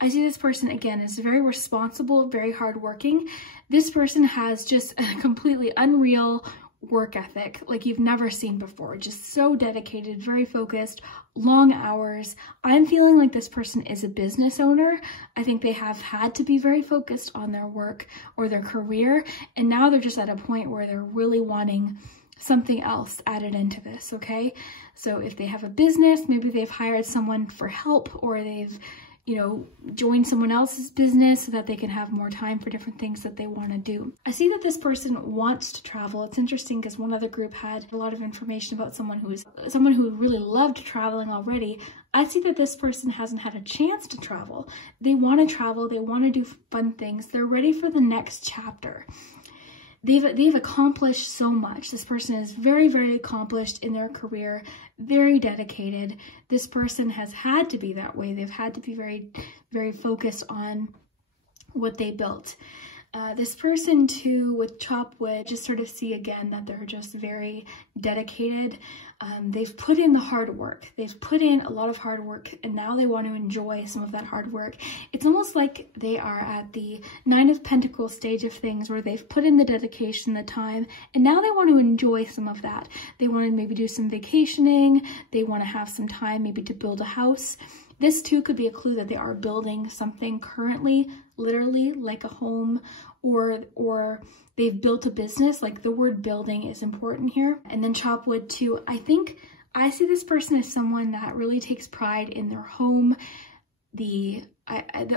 I see this person, again, as very responsible, very hardworking. This person has just a completely unreal work ethic like you've never seen before. Just so dedicated, very focused, long hours. I'm feeling like this person is a business owner. I think they have had to be very focused on their work or their career, and now they're just at a point where they're really wanting something else added into this, okay? So if they have a business, maybe they've hired someone for help, or they've, you know, joined someone else's business so that they can have more time for different things that they want to do. I see that this person wants to travel. It's interesting because one other group had a lot of information about someone who really loved traveling already. I see that this person hasn't had a chance to travel. They want to travel. They want to do fun things. They're ready for the next chapter. They've accomplished so much. This person is very, very accomplished in their career, very dedicated. This person has had to be that way. They've had to be very, very focused on what they built. This person too, with chop wood, just sort of see again that they're just very dedicated. They've put in the hard work. They've put in a lot of hard work, and now they want to enjoy some of that hard work. It's almost like they are at the 9 of Pentacles stage of things, where they've put in the dedication, the time, and now they want to enjoy some of that. They want to maybe do some vacationing. They want to have some time maybe to build a house. This too could be a clue that they are building something currently, literally like a home, or they've built a business. Like, the word building is important here. And then chop wood too. I think I see this person as someone that really takes pride in their home. The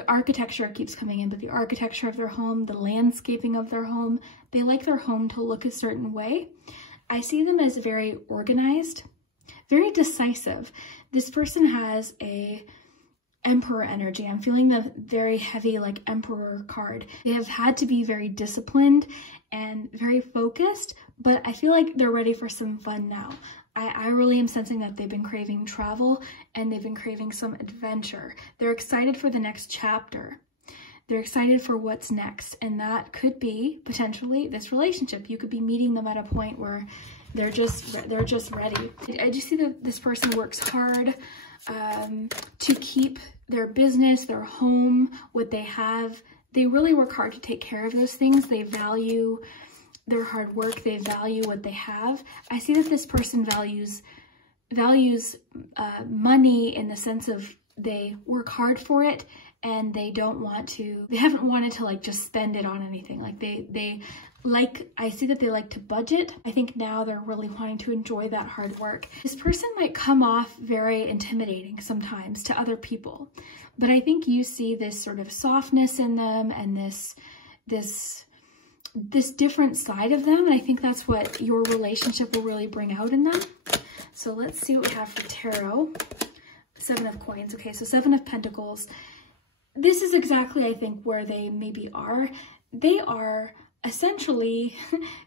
architecture keeps coming in, but the architecture of their home, the landscaping of their home, they like their home to look a certain way. I see them as very organized, very decisive. This person has a Emperor energy. I'm feeling the very heavy like Emperor card. They have had to be very disciplined and very focused, but I feel like they're ready for some fun now. I really am sensing that they've been craving travel and they've been craving some adventure. They're excited for the next chapter. They're excited for what's next, and that could be potentially this relationship. You could be meeting them at a point where they're just ready. I just see that this person works hard to keep their business, their home, what they have. They really work hard to take care of those things. They value their hard work. They value what they have. I see that this person values money in the sense of they work hard for it, and they haven't wanted to like just spend it on anything. Like I see that they like to budget. I think now they're really wanting to enjoy that hard work. This person might come off very intimidating sometimes to other people, but I think you see this sort of softness in them and this different side of them. And I think that's what your relationship will really bring out in them. So let's see what we have for tarot. 7 of Coins. Okay, so 7 of Pentacles. This is exactly, I think, where they maybe are. They are essentially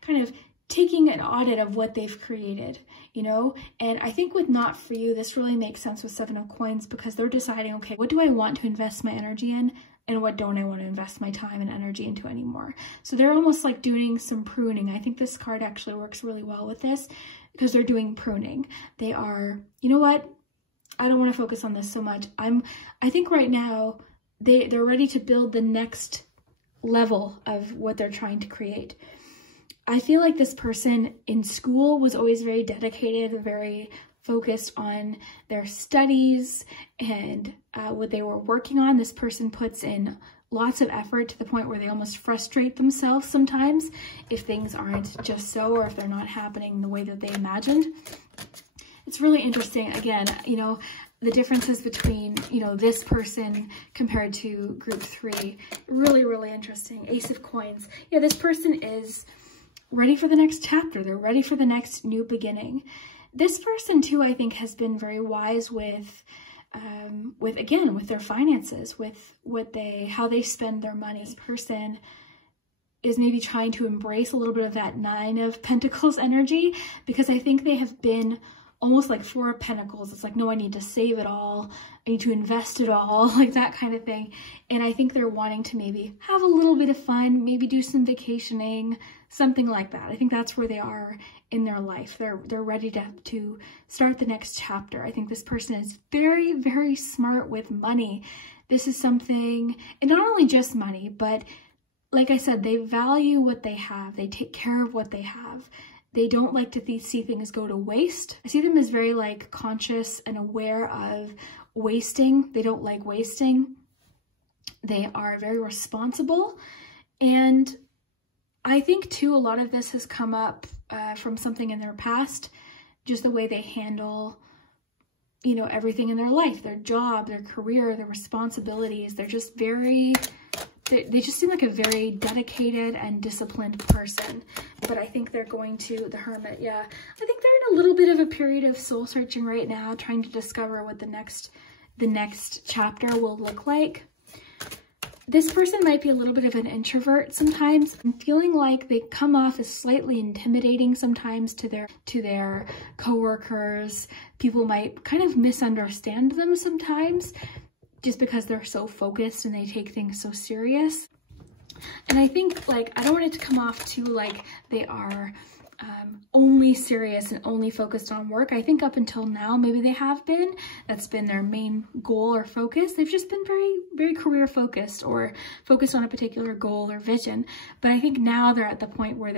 kind of taking an audit of what they've created, you know? And I think with Not For You, this really makes sense with 7 of Coins, because they're deciding, okay, what do I want to invest my energy in, and what don't I want to invest my time and energy into anymore? So they're almost like doing some pruning. I think this card actually works really well with this, because they're doing pruning. They are, you know what? I don't want to focus on this so much. I think right now they're ready to build the next level of what they're trying to create. I feel like this person in school was always very dedicated, very focused on their studies and what they were working on. This person puts in lots of effort to the point where they almost frustrate themselves sometimes if things aren't just so, or if they're not happening the way that they imagined. It's really interesting. Again, you know, the differences between, you know, this person compared to group 3, really, really interesting. Ace of Coins. Yeah, this person is ready for the next chapter. They're ready for the next new beginning. This person too, I think, has been very wise with their finances, with how they spend their money. This person is maybe trying to embrace a little bit of that 9 of Pentacles energy, because I think they have been almost like 4 of Pentacles. It's like, no, I need to save it all. I need to invest it all, like that kind of thing. And I think they're wanting to maybe have a little bit of fun, maybe do some vacationing, something like that. I think that's where they are in their life. They're ready to start the next chapter. I think this person is very, very smart with money. This is something, and not only just money, but like I said, they value what they have. They take care of what they have. They don't like to see things go to waste. I see them as very like conscious and aware of wasting. They don't like wasting. They are very responsible. And I think too, a lot of this has come up from something in their past, just the way they handle, you know, everything in their life, their job, their career, their responsibilities. They're just very, they just seem like a very dedicated and disciplined person. But I think they're going to, the Hermit, yeah. I think they're in a little bit of a period of soul searching right now, trying to discover what the next chapter will look like. This person might be a little bit of an introvert sometimes. I'm feeling like they come off as slightly intimidating sometimes to their coworkers. People might kind of misunderstand them sometimes just because they're so focused and they take things so serious. And I think, like, I don't want it to come off too like they are only serious and only focused on work. I think up until now, maybe they have been. That's been their main goal or focus. They've just been very, very career focused or focused on a particular goal or vision. But I think now they're at the point where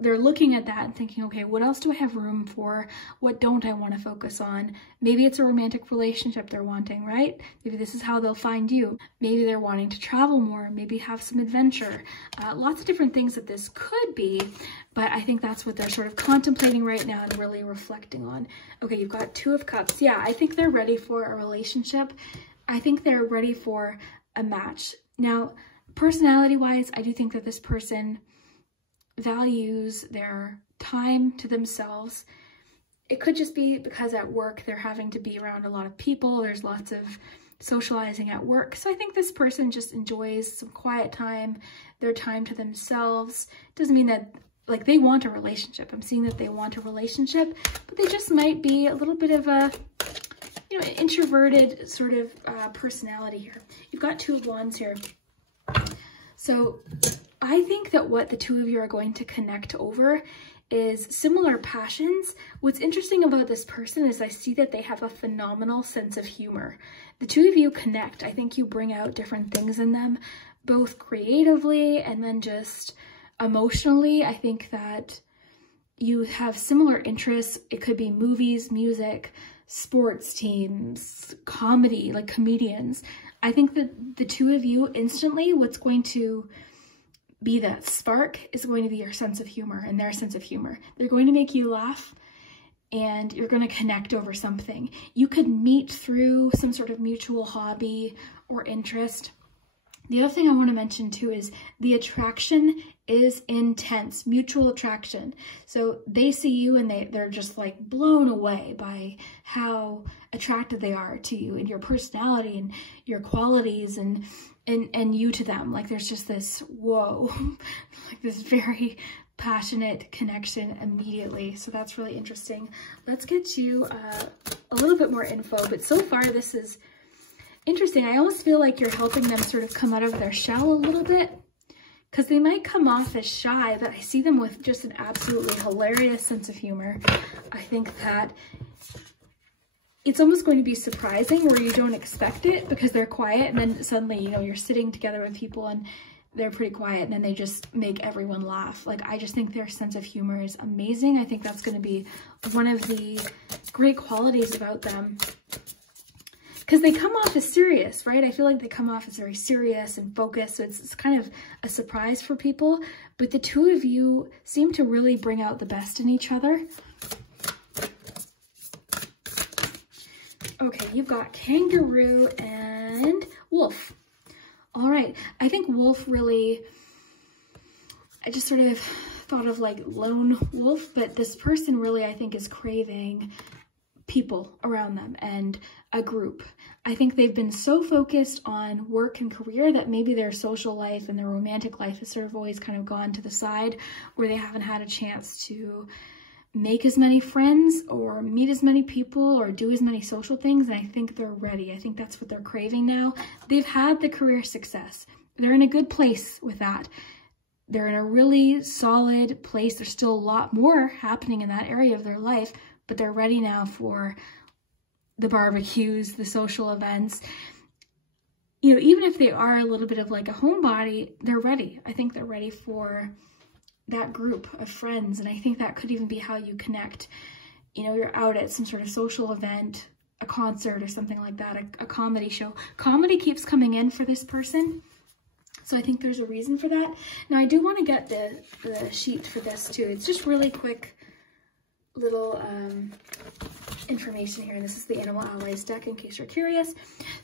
they're looking at that and thinking, okay, what else do I have room for? What don't I want to focus on? Maybe it's a romantic relationship they're wanting, right? Maybe this is how they'll find you. Maybe they're wanting to travel more, maybe have some adventure. Lots of different things that this could be, but I think that's what they're sort of contemplating right now and really reflecting on. Okay, you've got 2 of Cups. Yeah, I think they're ready for a relationship. I think they're ready for a match. Now, personality-wise, I do think that this person values their time to themselves. It could just be because at work they're having to be around a lot of people. There's lots of socializing at work. So I think this person just enjoys some quiet time, their time to themselves. Doesn't mean that like they want a relationship. I'm seeing that they want a relationship, but they just might be a little bit of a, you know, introverted sort of personality here. You've got 2 of Wands here. So I think that what the 2 of you are going to connect over is similar passions. What's interesting about this person is I see that they have a phenomenal sense of humor. The 2 of you connect. I think you bring out different things in them, both creatively and then just emotionally. I think that you have similar interests. It could be movies, music, sports teams, comedy, like comedians. I think that the 2 of you instantly, what's going to be that spark is going to be your sense of humor and their sense of humor. They're going to make you laugh and you're going to connect over something. You could meet through some sort of mutual hobby or interest. The other thing I want to mention too is the attraction is intense, mutual attraction. So they see you and they're just like blown away by how attracted they are to you and your personality and your qualities and you to them. Like there's just this, whoa, like this very passionate connection immediately. So that's really interesting. Let's get you a little bit more info, but so far this is interesting. I almost feel like you're helping them sort of come out of their shell a little bit because they might come off as shy, but I see them with just an absolutely hilarious sense of humor. I think that it's almost going to be surprising where you don't expect it because they're quiet and then suddenly, you know, you're sitting together with people and they're pretty quiet and then they just make everyone laugh. Like, I just think their sense of humor is amazing. I think that's going to be one of the great qualities about them. because they come off as serious, right? I feel like they come off as very serious and focused, so it's kind of a surprise for people, but the two of you seem to really bring out the best in each other. Okay, you've got kangaroo and wolf. All right, I think wolf really, I just sort of thought of like lone wolf, but this person really, I think, is craving people around them and a group. I think they've been so focused on work and career that maybe their social life and their romantic life has sort of always kind of gone to the side, where they haven't had a chance to make as many friends or meet as many people or do as many social things. And I think they're ready. I think that's what they're craving now. They've had the career success. They're in a good place with that. They're in a really solid place. There's still a lot more happening in that area of their life, but they're ready now for the barbecues, the social events. You know, even if they are a little bit of like a homebody, they're ready. I think they're ready for that group of friends. And I think that could even be how you connect. You know, you're out at some sort of social event, a concert or something like that, a comedy show. Comedy keeps coming in for this person. So I think there's a reason for that. Now I do want to get the sheet for this too. It's just really quick little information here. This is the Animal Allies deck in case you're curious.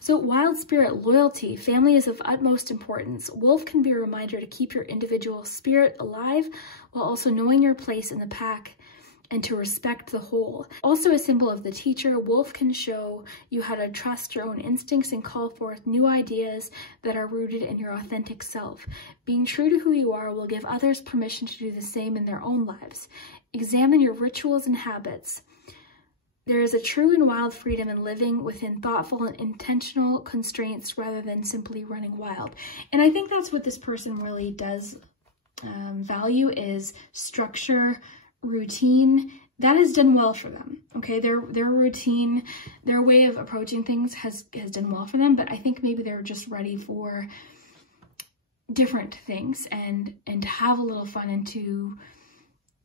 So wild spirit, loyalty, family is of utmost importance. Wolf can be a reminder to keep your individual spirit alive while also knowing your place in the pack and to respect the whole. Also a symbol of the teacher, wolf can show you how to trust your own instincts and call forth new ideas that are rooted in your authentic self. Being true to who you are will give others permission to do the same in their own lives. Examine your rituals and habits. There is a true and wild freedom in living within thoughtful and intentional constraints rather than simply running wild. And I think that's what this person really does value, is structure, routine. That has done well for them. Okay, their routine, their way of approaching things has done well for them, but I think maybe they're just ready for different things and to have a little fun and to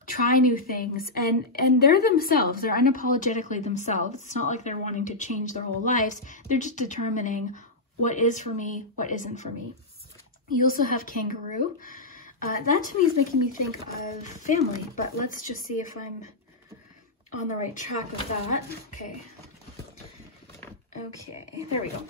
try new things, and they're themselves. They're unapologetically themselves. It's not like they're wanting to change their whole lives. They're just determining what is for me, what isn't for me. You also have kangaroo. That to me is making me think of family, but let's just see if I'm on the right track with that. Okay. Okay, there we go.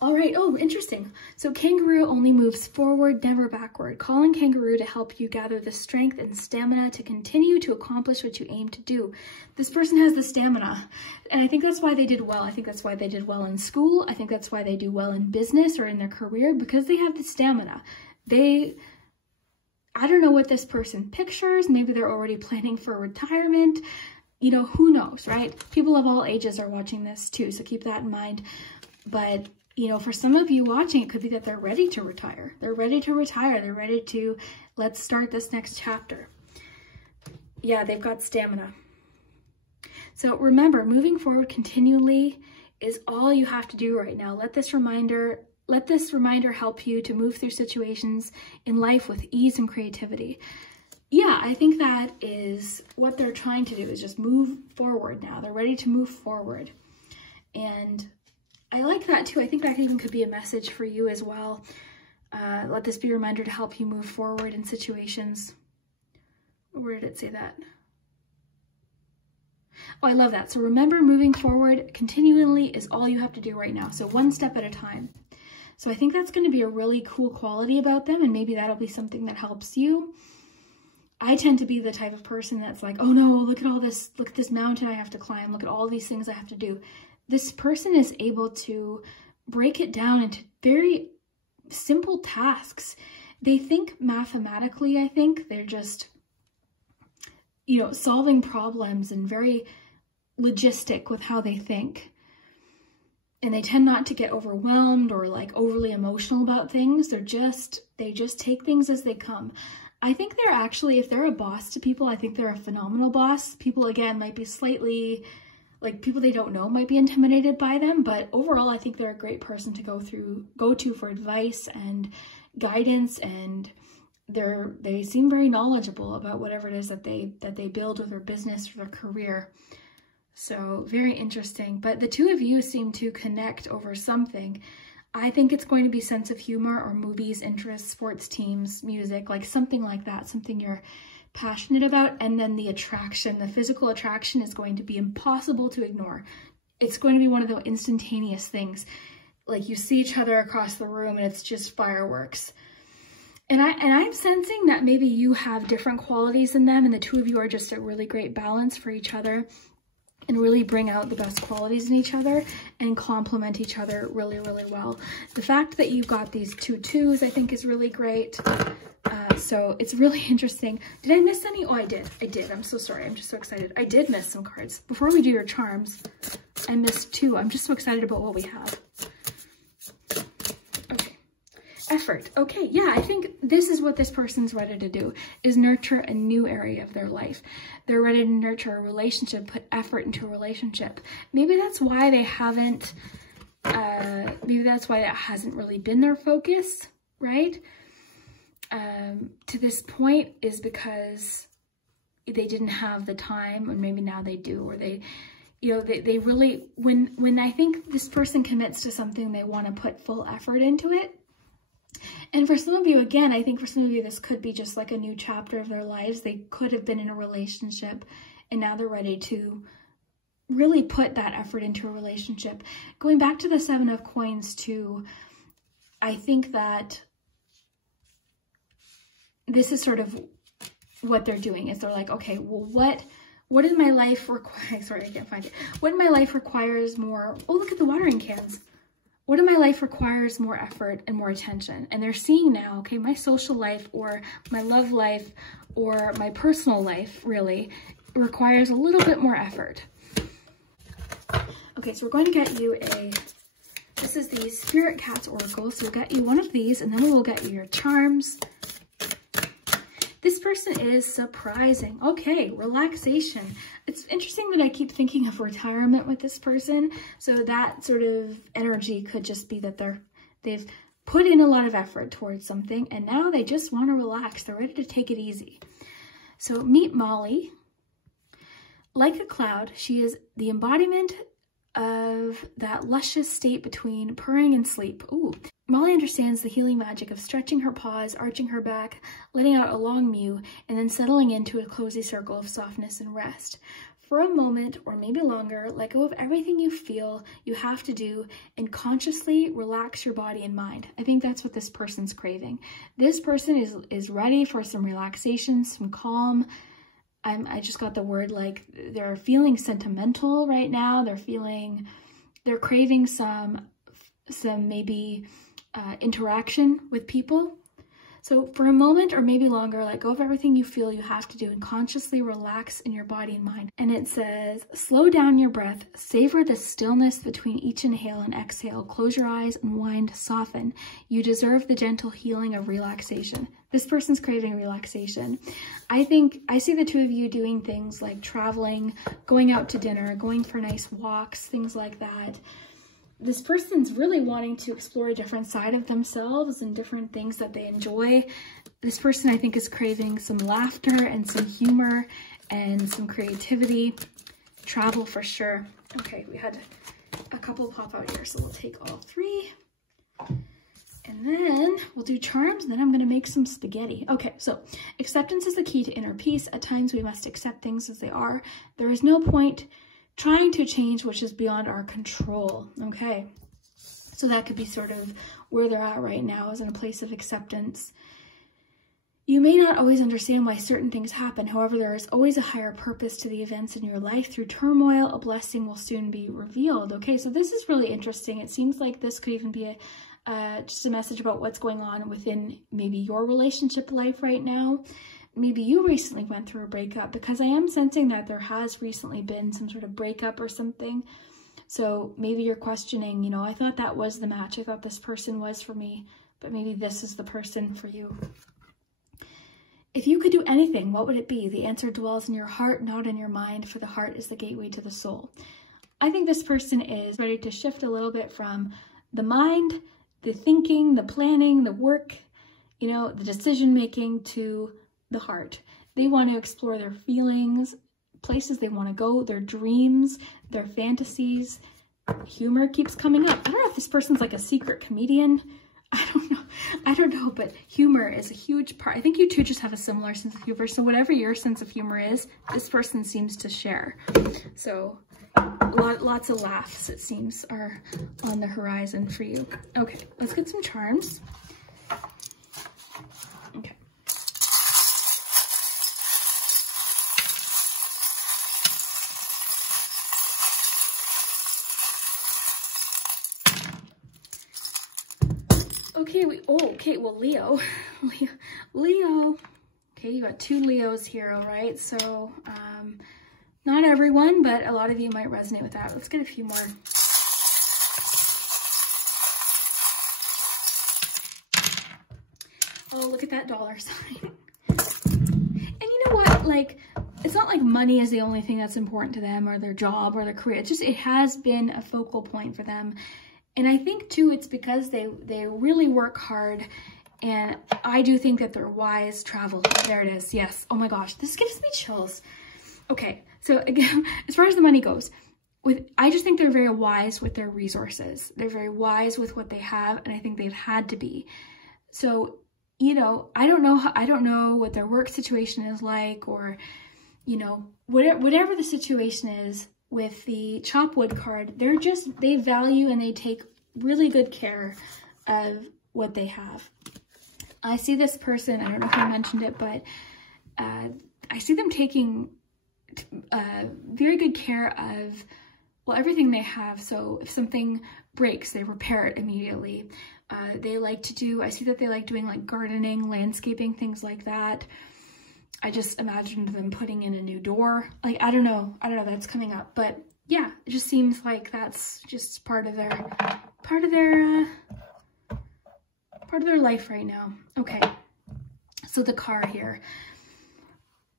All right, oh, interesting. So kangaroo only moves forward, never backward. Call on kangaroo to help you gather the strength and stamina to continue to accomplish what you aim to do. This person has the stamina, and I think that's why they did well. I think that's why they did well in school. I think that's why they do well in business or in their career, because they have the stamina. I don't know what this person pictures. Maybe they're already planning for retirement. You know, who knows, right? People of all ages are watching this too, so keep that in mind. But you know, for some of you watching, it could be that they're ready to retire. They're ready to retire. They're ready to, let's start this next chapter. Yeah, they've got stamina. So remember, moving forward continually is all you have to do right now. Let this reminder help you to move through situations in life with ease and creativity. Yeah, I think that is what they're trying to do, is just move forward now. They're ready to move forward. And I like that too. I think that even could be a message for you as well. Let this be a reminder to help you move forward in situations. Where did it say that? Oh, I love that. So remember, moving forward continually is all you have to do right now. So one step at a time. So I think that's going to be a really cool quality about them, and maybe that'll be something that helps you. I tend to be the type of person that's like, oh no, look at all this, look at this mountain I have to climb, look at all these things I have to do. This person is able to break it down into very simple tasks. They think mathematically, I think. They're just, you know, solving problems and very logistic with how they think. And they tend not to get overwhelmed or like overly emotional about things. They just take things as they come. I think they're actually, if they're a boss to people, I think they're a phenomenal boss. People, again, might be slightly, like people they don't know might be intimidated by them, but overall I think they're a great person to go to for advice and guidance, and they seem very knowledgeable about whatever it is that they build with their business or their career. So very interesting. But the two of you seem to connect over something. I think it's going to be sense of humor or movies, interests, sports teams, music, like something like that, something you're passionate about. And then the attraction, the physical attraction is going to be impossible to ignore. It's going to be one of the instantaneous things. Like you see each other across the room and it's just fireworks. And I'm sensing that maybe you have different qualities in them and the two of you are just a really great balance for each other and really bring out the best qualities in each other and complement each other really, really well. The fact that you've got these 2 2s, I think is really great. So it's really interesting. Did I miss any? Oh, I did. I'm so sorry. I'm just so excited. I did miss some cards. Before we do your charms, I missed 2. I'm just so excited about what we have. Effort. Okay, yeah, I think this is what this person's ready to do, is nurture a new area of their life. They're ready to nurture a relationship, put effort into a relationship. Maybe that's why they haven't, maybe that's why that hasn't really been their focus, right? To this point is because they didn't have the time, or maybe now they do, or they, you know, they really, when I think this person commits to something, they want to put full effort into it. And for some of you, again, I think for some of you, this could be just like a new chapter of their lives. They could have been in a relationship and now they're ready to really put that effort into a relationship. Going back to the 7 of Coins too, I think that this is sort of what they're doing is they're like, okay, well, what in my life requires, sorry, I can't find it. What in my life requires more, oh, look at the watering cans. What in my life requires more effort and more attention? And they're seeing now, okay, my social life or my love life or my personal life really requires a little bit more effort. Okay, so we're going to get you this is the Spirit Cats Oracle. So we'll get you one of these and then we will get you your charms. This person is surprising. Okay, relaxation. It's interesting that I keep thinking of retirement with this person. So that sort of energy could just be that they've put in a lot of effort towards something and now they just want to relax. They're ready to take it easy. So meet Molly. Like a cloud, she is the embodiment of that luscious state between purring and sleep. Ooh. Molly understands the healing magic of stretching her paws, arching her back, letting out a long mew, and then settling into a cozy circle of softness and rest. For a moment, or maybe longer, let go of everything you feel you have to do and consciously relax your body and mind. I think that's what this person's craving. This person is ready for some relaxation, some calm. I just got the word, like, they're feeling sentimental right now. They're craving some maybe interaction with people. So for a moment or maybe longer, let go of everything you feel you have to do and consciously relax in your body and mind. And it says, slow down your breath, savor the stillness between each inhale and exhale, close your eyes, unwind, soften. You deserve the gentle healing of relaxation. This person's craving relaxation. I think I see the two of you doing things like traveling, going out to dinner, going for nice walks, things like that. This person's really wanting to explore a different side of themselves and different things that they enjoy. This person, I think, is craving some laughter and some humor and some creativity. Travel for sure. Okay, we had a couple pop out here, so we'll take all 3. And then we'll do charms, and then I'm going to make some spaghetti. Okay, so acceptance is the key to inner peace. At times we must accept things as they are. There is no point trying to change which is beyond our control. Okay, so that could be sort of where they're at right now, is in a place of acceptance. You may not always understand why certain things happen. However, there is always a higher purpose to the events in your life. Through turmoil, a blessing will soon be revealed. Okay, so this is really interesting. It seems like this could even be just a message about what's going on within maybe your relationship life right now. Maybe you recently went through a breakup, because I am sensing that there has recently been some sort of breakup or something. So maybe you're questioning, you know, I thought that was the match. I thought this person was for me, but maybe this is the person for you. If you could do anything, what would it be? The answer dwells in your heart, not in your mind, for the heart is the gateway to the soul. I think this person is ready to shift a little bit from the mind, the thinking, the planning, the work, you know, the decision making, to the heart. They want to explore their feelings, places they want to go, their dreams, their fantasies. Humor keeps coming up. I don't know if this person's like a secret comedian. I don't know, but humor is a huge part. I think you two just have a similar sense of humor. So whatever your sense of humor is, this person seems to share. So lots of laughs, it seems, are on the horizon for you. Okay, let's get some charms. Okay. Okay, well, Leo. Okay, you got 2 Leos here, all right? So, not everyone, but a lot of you might resonate with that. Let's get a few more. Oh, look at that dollar sign. And you know what? Like, it's not like money is the only thing that's important to them, or their job, or their career. It's just, it has been a focal point for them. And I think too, it's because they really work hard, and I do think that they're wise. Travel, there it is. Yes. Oh my gosh, this gives me chills. Okay, so again, as far as the money goes, I just think they're very wise with their resources. They're very wise with what they have, and I think they've had to be. So, you know, I don't know what their work situation is like, or, you know, whatever the situation is. With the chop wood card, they value and they take really good care of what they have. I see this person, I don't know if I mentioned it, but I see them taking very good care of, well, everything they have. So if something breaks, they repair it immediately. They like to do, I see that they like doing like gardening, landscaping, things like that. I just imagined them putting in a new door. Like, I don't know, that's coming up, but yeah, it just seems like that's just part of their life right now. Okay, so the car here,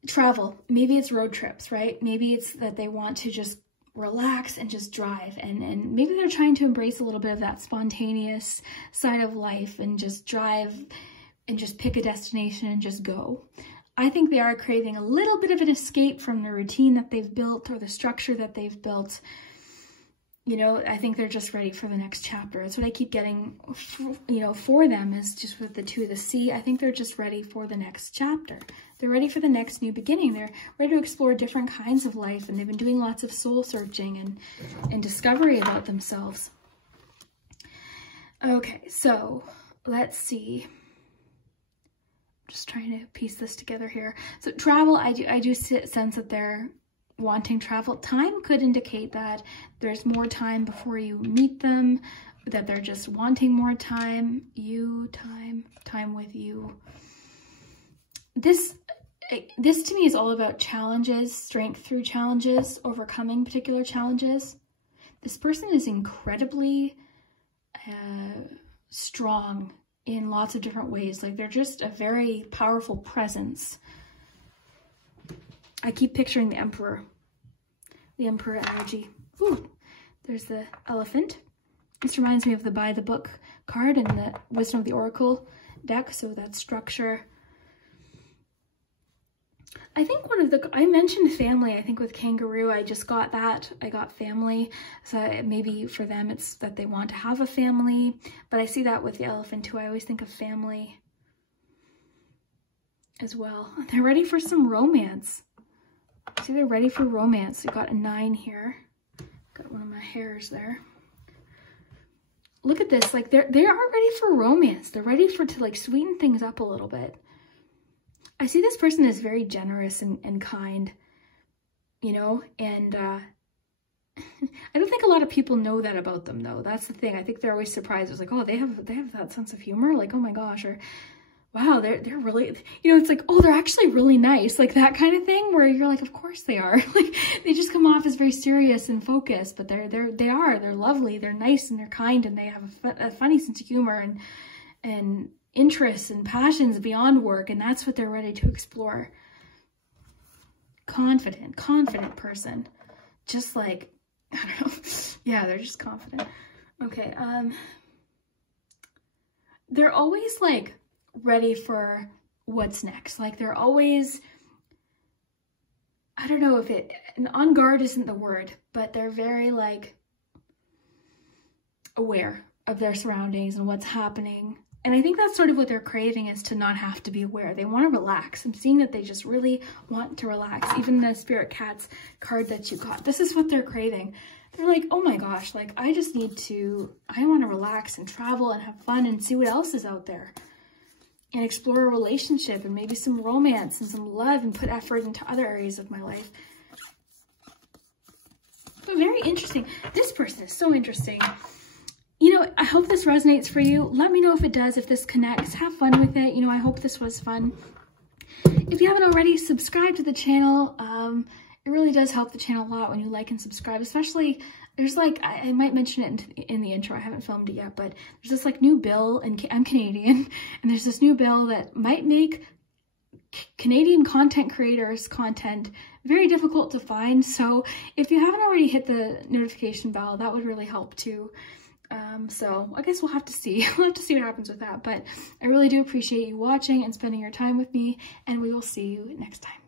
travel, maybe it's road trips, right? Maybe it's that they want to just relax and just drive, and maybe they're trying to embrace a little bit of that spontaneous side of life and just drive and just pick a destination and just go. I think they are craving a little bit of an escape from the routine that they've built, or the structure that they've built. You know, I think they're just ready for the next chapter. That's what I keep getting, you know, for them, is just with the 2 of the sea. I think they're just ready for the next chapter. They're ready for the next new beginning. They're ready to explore different kinds of life, and they've been doing lots of soul searching and discovery about themselves. Okay, so let's see. Just trying to piece this together here. So travel, I do sense that they're wanting travel. Time could indicate that there's more time before you meet them, that they're just wanting more time. Time with you. This to me is all about challenges, strength through challenges, overcoming particular challenges. This person is incredibly strong in lots of different ways. Like, they're just a very powerful presence. I keep picturing the emperor energy. Ooh, there's the elephant. This reminds me of the By the Book card and the Wisdom of the Oracle deck. So that's structure. I think I mentioned family, I think with kangaroo, I just got that. I got family. So maybe for them, it's that they want to have a family, but I see that with the elephant too. I always think of family as well. They're ready for some romance. See, they're ready for romance. I got a 9 here. Got one of my hairs there. Look at this. Like, they are ready for romance. They're ready to like sweeten things up a little bit. I see this person as very generous and kind, you know, and I don't think a lot of people know that about them, though. That's the thing. I think they're always surprised. It's like, oh, they have that sense of humor, like, oh my gosh, or wow, they're really, you know, it's like, oh, they're actually really nice, like that kind of thing, where you're like, of course they are. Like, they just come off as very serious and focused, but they're lovely, they're nice, and they're kind, and they have a funny sense of humor and interests and passions beyond work, and that's what they're ready to explore. Confident person. Just like, I don't know. Yeah, they're just confident. Okay, they're always like ready for what's next. Like, they're always, I don't know if it, on guard isn't the word, but they're very like aware of their surroundings and what's happening. And I think that's sort of what they're craving, is to not have to be aware. They want to relax. I'm seeing that they just really want to relax. Even the Spirit Cats card that you got, this is what they're craving. They're like, oh my gosh, like I want to relax and travel and have fun and see what else is out there. And explore a relationship and maybe some romance and some love and put effort into other areas of my life. But very interesting. This person is so interesting. You know, I hope this resonates for you. Let me know if it does, if this connects. Have fun with it. You know, I hope this was fun. If you haven't already, subscribe to the channel. It really does help the channel a lot when you like and subscribe, especially there's like, I might mention it in the intro, I haven't filmed it yet, but there's this like new bill, and I'm Canadian, and there's this new bill that might make Canadian content creators' content very difficult to find. So if you haven't already hit the notification bell, that would really help too. So I guess we'll have to see. We'll have to see what happens with that. But I really do appreciate you watching and spending your time with me, and we will see you next time.